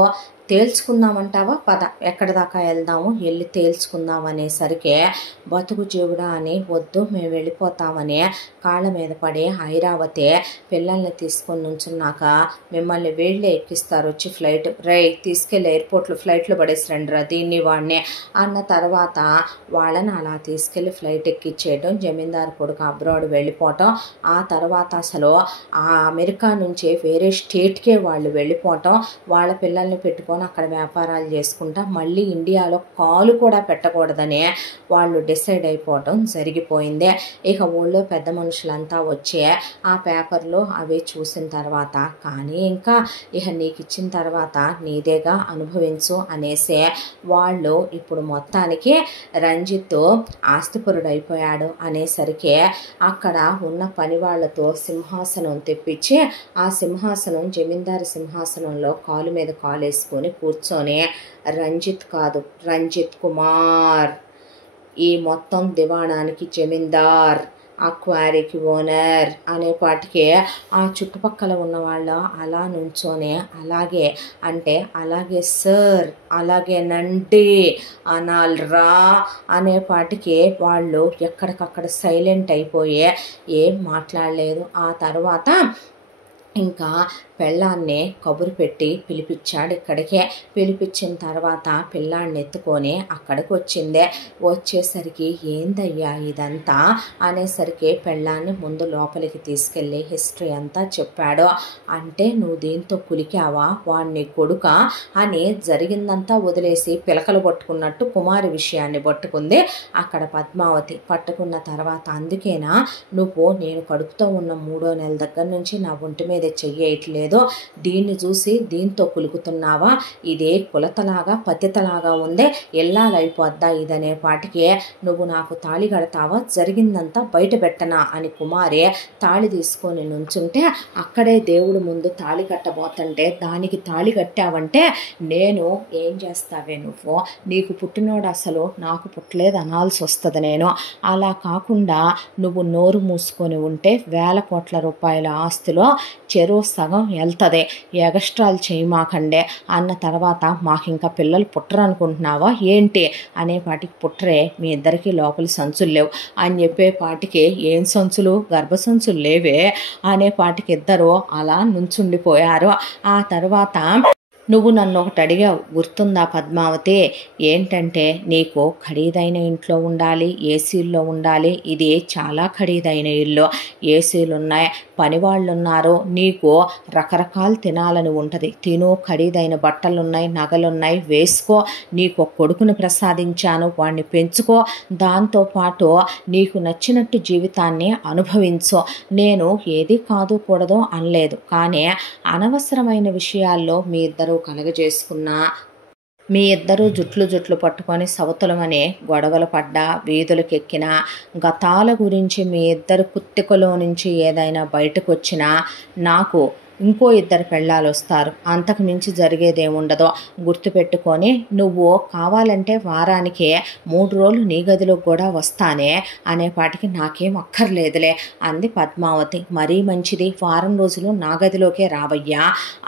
తేల్చుకుందామంటావా, పద ఎక్కడి దాకా వెళ్దాము వెళ్ళి తేల్చుకుందాం అనేసరికి బతుకు జీవుడా అని వద్దు మేము వెళ్ళిపోతామని కాళ్ళ మీద పడి ఐరావతి పిల్లల్ని తీసుకొని నుంచున్నాక మిమ్మల్ని వీళ్ళే ఎక్కిస్తారు వచ్చి ఫ్లైట్, రై తీసుకెళ్ళి ఎయిర్పోర్ట్లో ఫ్లైట్లో పడేసిరండిరా దీన్ని వాడిని అన్న తర్వాత వాళ్ళని అలా తీసుకెళ్ళి ఫ్లైట్ ఎక్కిచ్చేయడం, జమీందారు కొడుకు అబ్రాడ్ వెళ్ళిపోవటం, ఆ తర్వాత అసలు ఆ అమెరికా నుంచి వేరే స్టేట్కే వాళ్ళు వెళ్ళిపోవటం, వాళ్ళ పిల్లల్ని పెట్టుకొని అక్కడ వ్యాపారాలు చేసుకుంటా మళ్ళీ ఇండియాలో కాలు కూడా పెట్టకూడదని వాళ్ళు డిసైడ్ అయిపోవటం జరిగిపోయింది. ఇక ఊళ్ళో పెద్ద మనుషులంతా వచ్చి ఆ పేపర్లో అవి చూసిన తర్వాత కానీ ఇంకా ఇక నీకు ఇచ్చిన తర్వాత నీదేగా అనుభవించు అనేసి వాళ్ళు ఇప్పుడు మొత్తానికి రంజిత్ ఆస్తిపరుడు అయిపోయాడు అనేసరికి అక్కడ ఉన్న పని వాళ్ళతో సింహాసనం తెప్పించి ఆ సింహాసనం జమీందారు సింహాసనంలో కాలు మీద కాలు వేసుకొని కూర్చొని రంజిత్ కాదు రంజిత్ కుమార్ ఈ మొత్తం దివాణానికి జమీందార్, ఆ క్వారీకి ఓనర్ అనే పాటికి ఆ చుట్టుపక్కల ఉన్న వాళ్ళు అలా నుంచోనే అలాగే అంటే అలాగే సార్ అలాగేనండి అనాలరా అనే పాటికి వాళ్ళు ఎక్కడికక్కడ సైలెంట్ అయిపోయి ఏం మాట్లాడలేదు. ఆ తర్వాత ఇంకా పెళ్ళాన్ని కబురు పెట్టి పిలిపించాడు ఇక్కడికే. పిలిపించిన తర్వాత పిల్లాడిని ఎత్తుకొని అక్కడికి వచ్చిందే. వచ్చేసరికి ఏందయ్యా ఇదంతా అనేసరికి పెళ్ళాన్ని ముందు లోపలికి తీసుకెళ్ళి హిస్టరీ అంతా చెప్పాడు. అంటే నువ్వు దీంతో కులికావా, వాడిని కొడుక అని జరిగిందంతా వదిలేసి పిలకలు పట్టుకున్నట్టు కుమారి విషయాన్ని పట్టుకుంది అక్కడ పద్మావతి. పట్టుకున్న తర్వాత అందుకేనా నువ్వు నేను కడుపుతో ఉన్న 3వ నెల దగ్గర నుంచి నా ఒంటి మీద చెయ్యట్లేదు, దీన్ని చూసి దీంతో కులుకుతున్నావా, ఇదే కులతలాగా పతితలాగా ఉందే, ఎల్లాలైపోద్దా ఇదనే పాటికి నువ్వు నాకు తాళి కడతావా, జరిగిందంతా బయట పెట్టనా అని కుమారి తాళి తీసుకొని నుంచుంటే అక్కడే దేవుడు ముందు తాళి కట్టబోతుంటే దానికి తాళి కట్టావంటే నేను ఏం చేస్తావే నువ్వు, నీకు పుట్టినోడు అసలు నాకు పుట్టలేదు అనాల్సి వస్తుంది. నేను అలా కాకుండా నువ్వు నోరు మూసుకొని ఉంటే 1000 కోట్ల రూపాయల ఆస్తిలో చెరో సగం వెళ్తుంది, ఎగస్ట్రాలు చేయమాకండే అన్న తర్వాత మాకు ఇంకా పిల్లలు పుట్టరు అనుకుంటున్నావా ఏంటి అనేపాటికి పుట్టరే, మీ ఇద్దరికి లోపల సంచులు లేవు అని చెప్పేపాటికి ఏం సంచులు, గర్భసంచులు లేవే అనేపాటికి ఇద్దరు అలా నుంచుండిపోయారు. ఆ తర్వాత నువ్వు నన్ను ఒకటి అడిగావు గుర్తుందా పద్మావతి, ఏంటంటే నీకు ఖరీదైన ఇంట్లో ఉండాలి, ఏసీల్లో ఉండాలి, ఇది చాలా ఖరీదైన ఇల్లు, ఏసీలు ఉన్నాయి, పనివాళ్ళు ఉన్నారు, నీకు రకరకాలు తినాలని ఉంటుంది, తిను, ఖరీదైన బట్టలు ఉన్నాయి, నగలున్నాయి, వేసుకో, నీకు కొడుకుని ప్రసాదించాను, వాడిని పెంచుకో, దాంతోపాటు నీకు నచ్చినట్టు జీవితాన్ని అనుభవించు, నేను ఏది కాదు కూడదు అనలేదు, కానీ అనవసరమైన విషయాల్లో మీ ఇద్దరు కలగజేసుకున్నా, మీ ఇద్దరు జుట్లు పట్టుకొని సవతులమనే గొడవలు పడ్డా, వీధులకెక్కినా, గతాల గురించి మీ ఇద్దరు కుత్తికలో నుంచి ఏదైనా బయటకు వచ్చినా నాకు ఇంకో 2 పెళ్ళాలు వస్తారు, అంతకు మించి జరిగేదేముండదో గుర్తుపెట్టుకొని నువ్వు కావాలంటే వారానికే 3 రోజులు నీ గదిలోకి కూడా వస్తానే అనేపాటికి నాకేం అక్కర్లేదులే అంది పద్మావతి. మరీ మంచిది, వారం రోజులు నా గదిలోకే రావయ్యా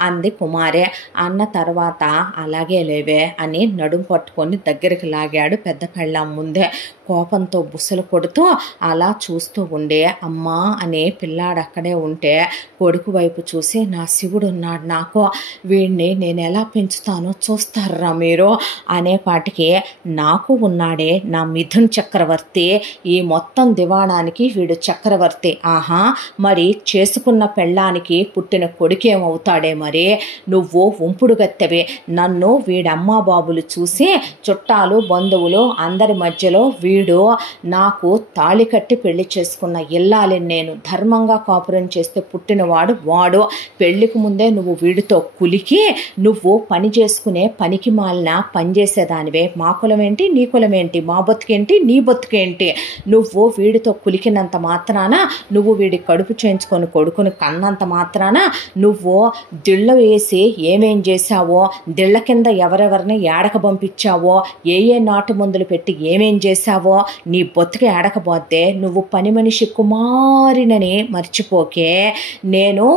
అంది కుమారే. అన్న తర్వాత అలాగే లేవే అని నడుం పట్టుకొని దగ్గరికి లాగాడు పెద్ద పెళ్ళాం ముందే. కోపంతో బుసలు కొడుతూ అలా చూస్తూ ఉండే. అమ్మా అనే పిల్లాడు అక్కడే ఉంటే కొడుకు వైపు చూసి నా శివుడు ఉన్నాడు, నాకు వీడిని నేను ఎలా పెంచుతానో చూస్తారా మీరు అనేపాటికి నాకు ఉన్నాడే నా మిథున్ చక్రవర్తి, ఈ మొత్తం దివాణానికి వీడు చక్రవర్తి, ఆహా మరి చేసుకున్న పెళ్ళానికి పుట్టిన కొడుకేమవుతాడే, మరి నువ్వు ఉంపుడు గత్తెవి, నన్ను వీడమ్మా బాబులు చూసి చుట్టాలు బంధువులు అందరి మధ్యలో వీడు నాకు తాళి కట్టి పెళ్లి చేసుకున్న ఇల్లాలి, నేను ధర్మంగా కాపురం చేస్తే పుట్టినవాడు వాడు, పెళ్లికి ముందే నువ్వు వీడితో కులికి నువ్వు పని చేసుకునే పనికి మాలిన పనిచేసేదానివే, మా కులమేంటి నీ కులమేంటి, మా బతుకేంటి నీ బతుకేంటి, నువ్వు వీడితో కులికినంత మాత్రాన, నువ్వు వీడి కడుపు చేయించుకొని కొడుకుని కన్నంత మాత్రాన, నువ్వు దిళ్ళ వేసి ఏమేం చేశావో, దిళ్ళ కింద ఎవరెవరిని ఏడక పంపించావో, ఏ నాటు మందులు పెట్టి ఏమేం చేశావో, నీ బతుకు ఏడకపోతే నువ్వు పని మనిషి కుమారినని మర్చిపోకే, నేను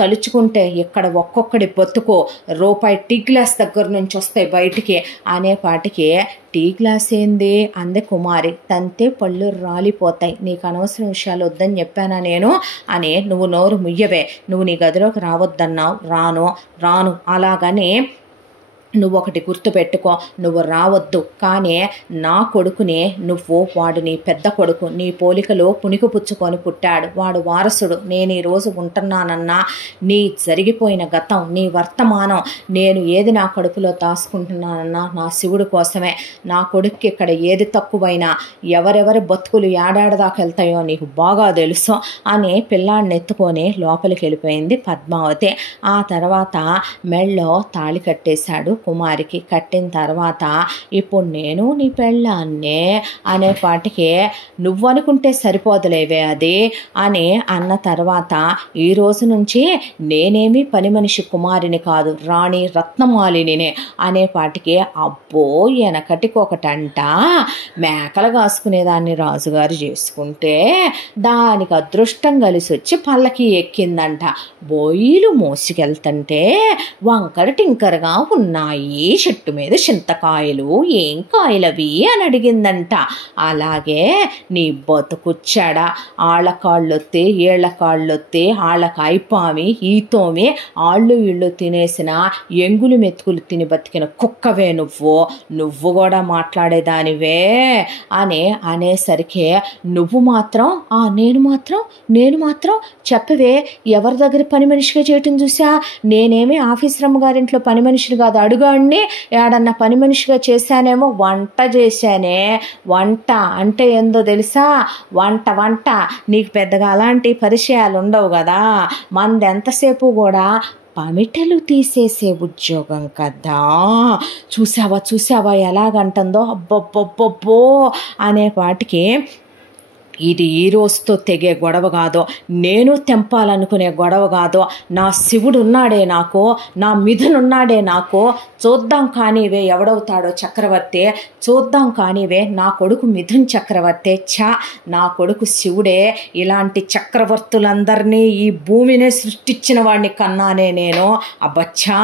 తలుచుకుంటే ఇక్కడ ఒక్కొక్కడి బతుకు రూపాయి టీ గ్లాస్ దగ్గర నుంచి వస్తాయి బయటికి అనేపాటికి, టీ గ్లాస్ ఏంది అంది కుమారి. తంతే పళ్ళు రాలిపోతాయి, నీకు అనవసరం విషయాలు వద్దని చెప్పానా నేను అని నువ్వు నోరు ముయ్యవే, నువ్వు నీ గదిలోకి రావద్దన్నావు, రాను అలాగని నువ్వు ఒకటి గుర్తుపెట్టుకో, నువ్వు రావద్దు, కానీ నా కొడుకుని నువ్వు, వాడు నీ పెద్ద కొడుకు, నీ పోలికలో పుణికి పుచ్చుకొని పుట్టాడు, వాడు వారసుడు, నేను ఈరోజు ఉంటున్నానన్నా నీ జరిగిపోయిన గతం, నీ వర్తమానం, నేను ఏది నా కడుపులో దాచుకుంటున్నానన్నా నా శివుడు కోసమే, నా కొడుక్కి ఇక్కడ ఏది తక్కువైనా ఎవరెవరి బతుకులు ఏడాడదాకా వెళ్తాయో నీకు బాగా తెలుసు అని పిల్లాడిని ఎత్తుకొని లోపలికి వెళ్ళిపోయింది పద్మావతి. ఆ తర్వాత మెళ్ళో తాళి కట్టేశాడు కుమారికి. కట్టిన తర్వాత ఇప్పుడు నేను నీ పెళ్ళాన్నే అనేపాటికి నువ్వు అనుకుంటే సరిపోదులేవే అది అని అన్న తర్వాత, ఈ రోజు నుంచి నేనేమి పని మనిషి కుమారిని కాదు, రాణి రత్నమాలినినే అనేపాటికి, అబ్బో వెనకటికొకటంట మేకలు కాసుకునేదాన్ని రాజుగారు చేసుకుంటే దానికి అదృష్టం కలిసి వచ్చి పల్లకి ఎక్కిందంట, బోయిలు మోసుకెళ్తుంటే వంకర టింకరగా ఉన్నాయి అమ్మాయి చెట్టు మీద చింతకాయలు ఏం కాయలవి అని అడిగిందంట. అలాగే నీ బతుకుచ్చాడా, ఆళ్ళ కాళ్ళొత్తి ఏళ్ల కాళ్ళొత్తి ఆళ్ళకి అయిపామి ఈతోమి ఆళ్ళు ఇళ్ళు తినేసిన ఎంగులు మెతుకులు తిని బతికిన కుక్కవే నువ్వు కూడా మాట్లాడేదానివే అని అనేసరికి నువ్వు మాత్రం నేను మాత్రం చెప్పవే, ఎవరి దగ్గర పని మనిషిగా చేయటం చూసా? నేనేమి ఆఫీసర్ గారింట్లో పని మనిషిని కాదు, అడుగాడిని ఏడన్నా పని మనిషిగా చేశానేమో, వంట చేశానే. వంట అంటే ఏందో తెలుసా? వంట నీకు పెద్దగా అలాంటి పరిచయాలు ఉండవు కదా. మనది ఎంతసేపు కూడా పమిటలు తీసేసే ఉద్యోగం కదా. చూసావా ఎలాగంటుందో, అబ్బబ్బబ్బబ్బో అనే వాటికి ఇది ఈ రోజుతో తెగే గొడవ కాదు, నేను తెంపాలనుకునే గొడవ కాదు. నా శివుడు ఉన్నాడే నాకు, నా మిథునున్నాడే నాకు. చూద్దాం కానివే ఎవడవుతాడో చక్రవర్తి, చూద్దాం కానివే నా కొడుకు మిథున్ చక్రవర్తి. నా కొడుకు శివుడే. ఇలాంటి చక్రవర్తులందరినీ ఈ భూమినే సృష్టించిన వాడిని కన్నానే నేను. అబ్బచ్చా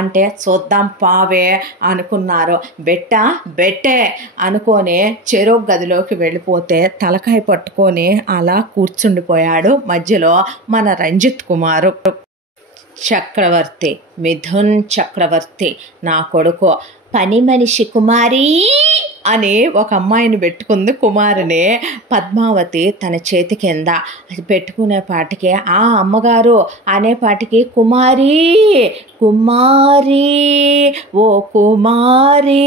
అంటే చూద్దాం పావే అనుకున్నారు. బెట్టే అనుకోనే చెరో గదిలోకి వెళ్ళిపోతే తలకాయ పట్టుకొని అలా కూర్చుండిపోయాడు. మధ్యలో మన రంజిత్ కుమారు చక్రవర్తి, మిథున్ చక్రవర్తి నా కొడుకు. పని మనిషి కుమారి అని ఒక అమ్మాయిని పెట్టుకుంది, కుమారుని. పద్మావతి తన చేతి కింద అది పెట్టుకునే పాటికి ఆ అమ్మగారు అనేపాటికి కుమారి ఓ కుమారి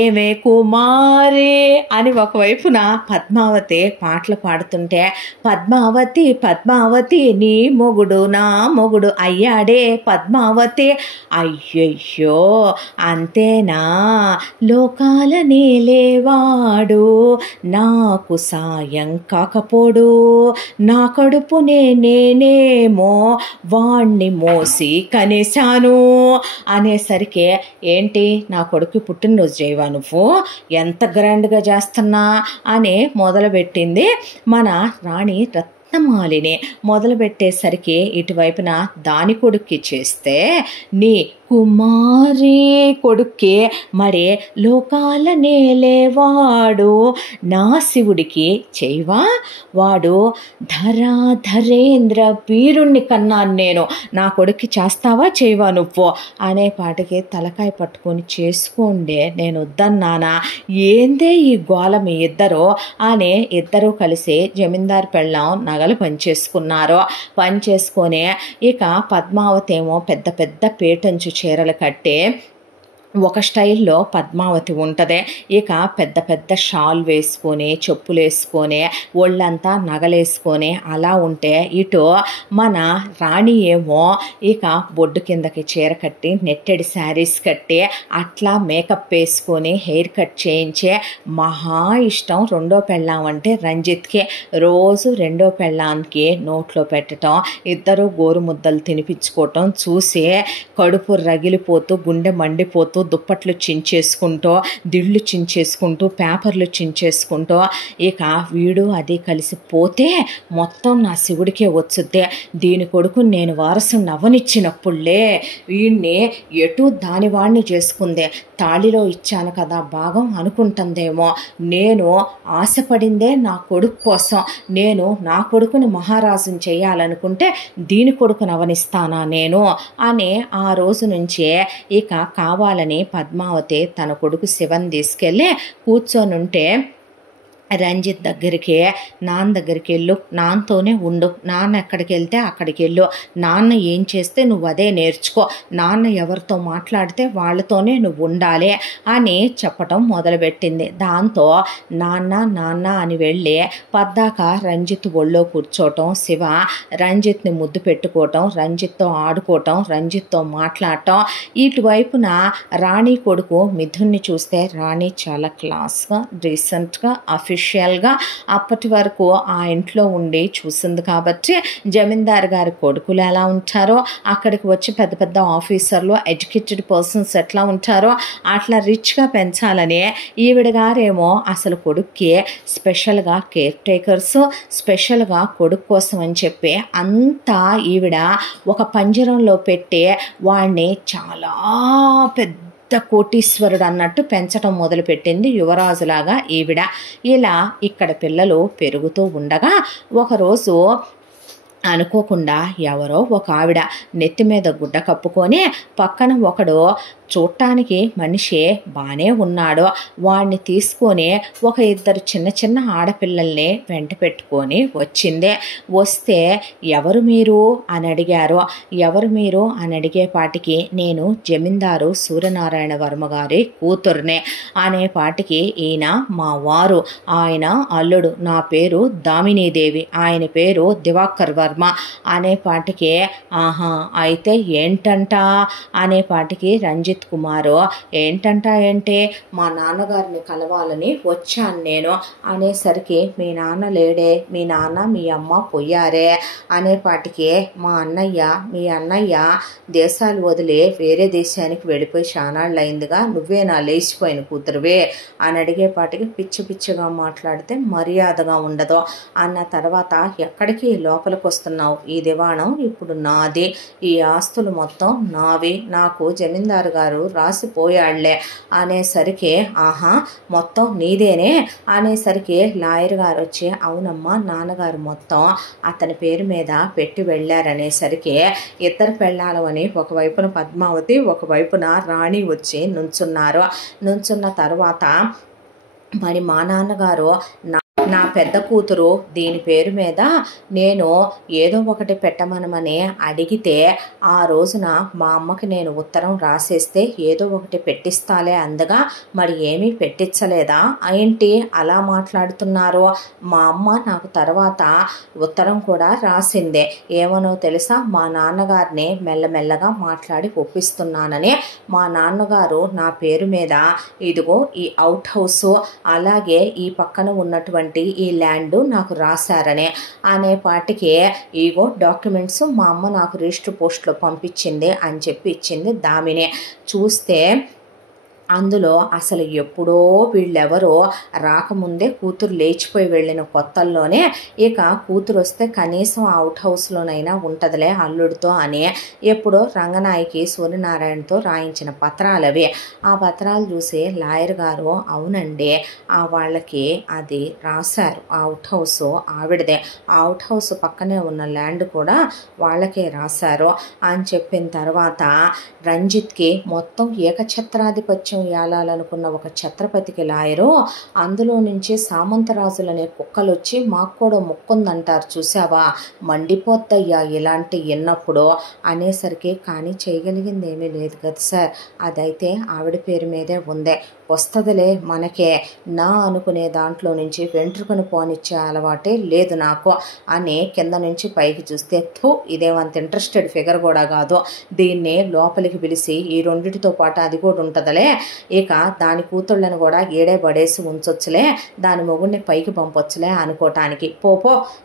ఏమే కుమారి అని ఒకవైపున పద్మావతి పాటలు పాడుతుంటే, పద్మావతి నీ మొగుడు నా మొగుడు అయ్యాడే పద్మావతి. అయ్యయ్యో అంతేనా, లోకాల నేలేవాడు నాకు సాయం కాకపోడు, నా కడుపునే నేనేమో వాణ్ణి మోసి కనేశాను అనేసరికి, ఏంటి నా కొడుకు పుట్టినరోజు చేయవా నువ్వు, ఎంత గ్రాండ్గా చేస్తున్నా అని మొదలుపెట్టింది మన రాణి రత్నమాలిని. మొదలుపెట్టేసరికి ఇటువైపున దాని కొడుక్కి చేస్తే, నీ కుమారి కొడుక్కి మరి లోకాల నేలేవాడు నా శివుడికి చేయవా, వాడు ధరేంద్ర వీరుణ్ణి కన్నాను నేను, నా కొడుక్కి చేస్తావా చేయవా నువ్వు అనే పాటికి తలకాయ పట్టుకొని చేసుకోండి నేను వద్దన్నానా, ఏందే ఈ గోల మీ ఇద్దరు అని ఇద్దరూ కలిసి జమీందారు పెళ్ళాం నగలు పనిచేసుకొని ఇక పద్మావతి ఏమో పెద్ద పెద్ద పేటంచు చీరలు కట్టి ఒక స్టైల్లో పద్మావతి ఉంటుంది. ఇక పెద్ద పెద్ద షాల్ వేసుకొని చెప్పులు వేసుకొని ఒళ్ళంతా నగలేసుకొని అలా ఉంటే, ఇటు మన రాణి ఏమో ఇక బొడ్డు కిందకి చీర కట్టి నెట్టెడ్ శారీస్ కట్టి అట్లా మేకప్ వేసుకొని హెయిర్ కట్ చేయించే మహా ఇష్టం రెండో పెళ్ళాం అంటే రంజిత్కి. రోజు రెండో పెళ్ళానికి నోట్లో పెట్టడం, ఇద్దరు గోరు ముద్దలు తినిపించుకోవటం చూసి కడుపు రగిలిపోతూ గుండె మండిపోతూ దుప్పట్లు చించేసుకుంటూ దిళ్ళు చించేసుకుంటూ పేపర్లు చించేసుకుంటూ ఇక వీడు అది కలిసిపోతే మొత్తం నా శివుడికే వచ్చుద్దే, దీని కొడుకు నేను వారసుని అవ్వనిచ్చినప్పుడులే వీడిని ఎటు దానివాడిని చేసుకుందే, తాళిలో ఇచ్చాను కదా భాగం అనుకుంటుందేమో, నేను ఆశపడిందే నా కొడుకు కోసం, నేను నా కొడుకుని మహారాజుని చేయాలనుకుంటే దీని కొడుకుని అవనిస్తానా నేను అని ఆ రోజు నుంచే ఇక కావాలని పద్మావతి తన కొడుకు శివన్ తీసుకెళ్ళి కూర్చొనుంటే, రంజిత్ దగ్గరికి నాన్న దగ్గరికి వెళ్ళు, నాన్నతోనే ఉండు, నాన్న ఎక్కడికి వెళ్తే అక్కడికి వెళ్ళు, నాన్న ఏం చేస్తే నువ్వు అదే నేర్చుకో, నాన్న ఎవరితో మాట్లాడితే వాళ్ళతోనే నువ్వు ఉండాలి అని చెప్పటం మొదలుపెట్టింది. దాంతో నాన్న అని వెళ్ళి పద్దాక రంజిత్ ఒళ్ళో కూర్చోవటం, శివ రంజిత్ని ముద్దు పెట్టుకోవటం, రంజిత్తో ఆడుకోవటం, రంజిత్తో మాట్లాడటం. ఇటువైపున రాణి కొడుకు మిథున్ని చూస్తే రాణి చాలా క్లాస్గా డీసెంట్గా అఫీషియల్ అఫీషియల్గా అప్పటి వరకు ఆ ఇంట్లో ఉండి చూసింది కాబట్టి జమీందారు గారి కొడుకులు ఎలా ఉంటారో, అక్కడికి వచ్చి పెద్ద పెద్ద ఆఫీసర్లు ఎడ్యుకేటెడ్ పర్సన్స్ ఎట్లా ఉంటారో అట్లా రిచ్గా పెంచాలని ఈవిడ గారేమో అసలు కొడుక్కి స్పెషల్గా కేర్ టేకర్స్, స్పెషల్గా కొడుకు కోసం అని చెప్పి అంతా ఈవిడ ఒక పంజరంలో పెట్టి వాడిని చాలా పెద్ద కోటీశ్వరుడు అన్నట్టు పెంచడం మొదలుపెట్టింది యువరాజులాగా ఈవిడ. ఇలా ఇక్కడ పిల్లలు పెరుగుతూ ఉండగా ఒకరోజు అనుకోకుండా ఎవరో ఒక ఆవిడ నెత్తి మీద గుడ్డ కప్పుకొని పక్కన ఒకడు చూడటానికి మనిషి బాగానే ఉన్నాడు, వాడిని తీసుకొని ఒక ఇద్దరు చిన్న చిన్న ఆడపిల్లల్ని వెంట పెట్టుకొని వచ్చిందే. వస్తే ఎవరు మీరు అని అడిగారు. ఎవరు మీరు అని అడిగేపాటికి నేను జమీందారు సూర్యనారాయణ వర్మ గారి కూతుర్నే అనేపాటికి ఈయన మా వారు, ఆయన అల్లుడు, నా పేరు దామినీదేవి, ఆయన పేరు దివాకర్ వర్మ అనేపాటికి ఆహా అయితే ఏంటంట అనేపాటికి రంజిత్ కుమారు ఏంటంట ఏంటి మా నాన్నగారిని కలవాలని వచ్చాను నేను అనేసరికి మీ నాన్న లేడే, మీ నాన్న మీ అమ్మ పోయారే అనేపాటికి మా మీ అన్నయ్య దేశాలు వదిలి వేరే దేశానికి వెళ్ళిపోయి చానాళ్ళు అయిందిగా, నువ్వే నా లేచిపోయిన కూతురువే అని అడిగేపాటికి పిచ్చి పిచ్చిగా మాట్లాడితే మర్యాదగా ఉండదు అన్న తర్వాత ఎక్కడికి లోపలికి వస్తున్నావు, ఈ దివాణం ఇప్పుడు నాది, ఈ ఆస్తులు మొత్తం నావి, నాకు జమీందారు గారు రాసిపోయాళ్లే అనేసరికి ఆహా మొత్తం నీదేనే అనేసరికి లాయర్ గారు వచ్చి అవునమ్మా నాన్నగారు మొత్తం అతని పేరు మీద పెట్టి వెళ్ళారనేసరికి ఇద్దరు పెళ్ళాలు అని ఒకవైపున పద్మావతి ఒకవైపున రాణి వచ్చి నుంచున్న తర్వాత మరి మా నాన్నగారు నా పెద్ద కూతురు దీని పేరు మీద నేను ఏదో ఒకటి పెట్టమనమని అడిగితే ఆ రోజున మా అమ్మకి నేను ఉత్తరం రాసేస్తే ఏదో ఒకటి పెట్టిస్తాలే అందగా, మరి ఏమీ పెట్టించలేదా ఏంటి అలా మాట్లాడుతున్నారు, మా అమ్మ నాకు తర్వాత ఉత్తరం కూడా రాసిందే, ఏమనో తెలుసా మా నాన్నగారిని మెల్లమెల్లగా మాట్లాడి ఒప్పిస్తున్నానని మా నాన్నగారు నా పేరు మీద ఇదిగో ఈ అవుట్ హౌస్ అలాగే ఈ పక్కన ఉన్నటువంటి ఈ ల్యాండ్ నాకు రాశారనే అనేపాటికి ఈగో డాక్యుమెంట్స్ మా అమ్మ నాకు రిజిస్టర్ పోస్ట్లో పంపించింది అని చెప్పి ఇచ్చింది దామిని. చూస్తే అందులో అసలు ఎప్పుడో వీళ్ళెవరో రాకముందే కూతురు లేచిపోయి వెళ్ళిన కొత్తల్లోనే ఇక కూతురు వస్తే కనీసం అవుట్ హౌస్లోనైనా ఉంటుందిలే అల్లుడితో అని ఎప్పుడో రంగనాయకి సూర్యనారాయణతో రాయించిన పత్రాలు అవి. ఆ పత్రాలు చూసి లాయర్ గారు అవునండి వాళ్ళకి అది రాశారు, అవుట్ హౌస్ ఆవిడదే, అవుట్ హౌస్ పక్కనే ఉన్న ల్యాండ్ కూడా వాళ్ళకే రాశారు అని చెప్పిన తర్వాత రంజిత్కి మొత్తం ఏకఛత్రాధిపత్యం ఏలాలనుకున్న ఒక ఛత్రపతికి లాయరు అందులో నుంచి సామంతరాజులనే కుక్కలు వచ్చి మాకు కూడా మొక్కుందంటారు చూసావా, మండిపోద్దయ్యా ఇలాంటి ఎన్నప్పుడు అనేసరికి కానీ చేయగలిగింది ఏమీ లేదు కదా సార్, అదైతే ఆవిడ పేరు మీదే ఉందే, వస్తుందిలే మనకే, నా అనుకునే దాంట్లో నుంచి వెంట్రుకను పోనిచ్చే అలవాటే లేదు నాకు అని కింద నుంచి పైకి చూస్తే ఇదేమంత ఇంట్రెస్టెడ్ ఫిగర్ కూడా కాదు, దీన్ని లోపలికి పిలిచి ఈ రెండిటితో పాటు అది కూడా ఉంటుందిలే, ఇక దాని కూతుళ్ళను కూడా ఏడే పడేసి ఉంచొచ్చులే, దాని మొగుడిని పైకి పంపొచ్చులే అనుకోవటానికి, పో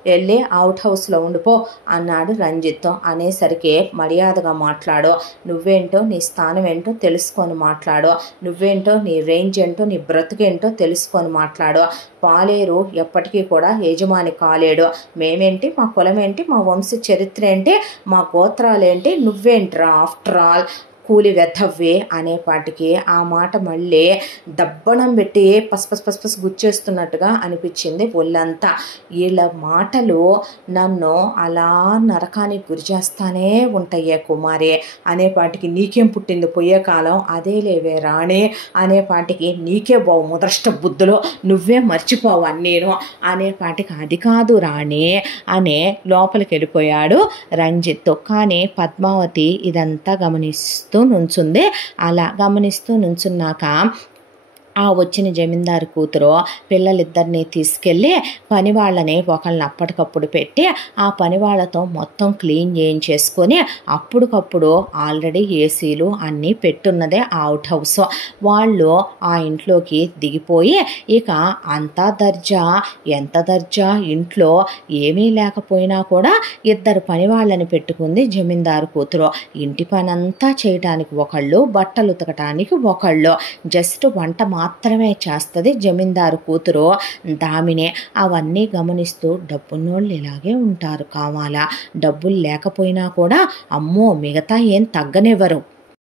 వెళ్ళి అవుట్ హౌస్లో ఉండిపో అన్నాడు రంజిత్. అనేసరికి మర్యాదగా మాట్లాడు, నువ్వేంటో నీ స్థానం ఏంటో తెలుసుకొని మాట్లాడు, నువ్వేంటో నీ రేంజ్ ఏంటో నీ బ్రతుకేంటో తెలుసుకొని మాట్లాడు, పాలేరు ఎప్పటికీ కూడా యజమాని కాలేడు, మేమేంటి మా కులం ఏంటి మా వంశ చరిత్ర ఏంటి మా గోత్రాలేంటి నువ్వేంట్రా ఆఫ్టర్ ఆల్ కూలి వెధవ్వే అనేపాటికి ఆ మాట మళ్ళీ దబ్బనం పెట్టి పస్ గుచ్చేస్తున్నట్టుగా అనిపించింది ఒళ్ళంతా. వీళ్ళ మాటలు నన్ను అలా నరకానికి గురి చేస్తానే ఉంటాయే కుమారి అనేపాటికి నీకేం పుట్టింది పోయే కాలం అదే లేవే రాణి అనేపాటికి నీకే బావు ముదృష్ట బుద్ధులు నువ్వే మర్చిపోవు నేను అనేపాటికి అది కాదు రాణి అనే లోపలికి వెళ్ళిపోయాడు రంజిత్. కానీ పద్మావతి ఇదంతా గమనిస్తూ నుంచుంది. అలా గమనిస్తూ నుంచున్నాక ఆ వచ్చిన జమీందారు కూతురు పిల్లలిద్దరినీ తీసుకెళ్ళి పని వాళ్ళని ఒకళ్ళని అప్పటికప్పుడు పెట్టి ఆ పని వాళ్ళతో మొత్తం క్లీన్ చేయించేసుకొని అప్పటికప్పుడు ఆల్రెడీ ఏసీలు అన్నీ పెట్టున్నదే ఆ అవుట్ హౌస్ వాళ్ళు ఆ ఇంట్లోకి దిగిపోయి ఇక అంతా దర్జా ఎంత దర్జా ఇంట్లో ఏమీ లేకపోయినా కూడా ఇద్దరు పని వాళ్ళని పెట్టుకుంది జమీందారు కూతురు. ఇంటి పని అంతా చేయటానికి ఒకళ్ళు, బట్టలు ఉతకటానికి ఒకళ్ళు, జస్ట్ వంట మాత్రమే చేస్తుంది జమీందారు కూతురు దామిని. అవన్నీ గమనిస్తూ డబ్బున్నోళ్ళు ఇలాగే ఉంటారు కావాలా, డబ్బులు లేకపోయినా కూడా అమ్మో మిగతా ఏం తగ్గనివ్వరు.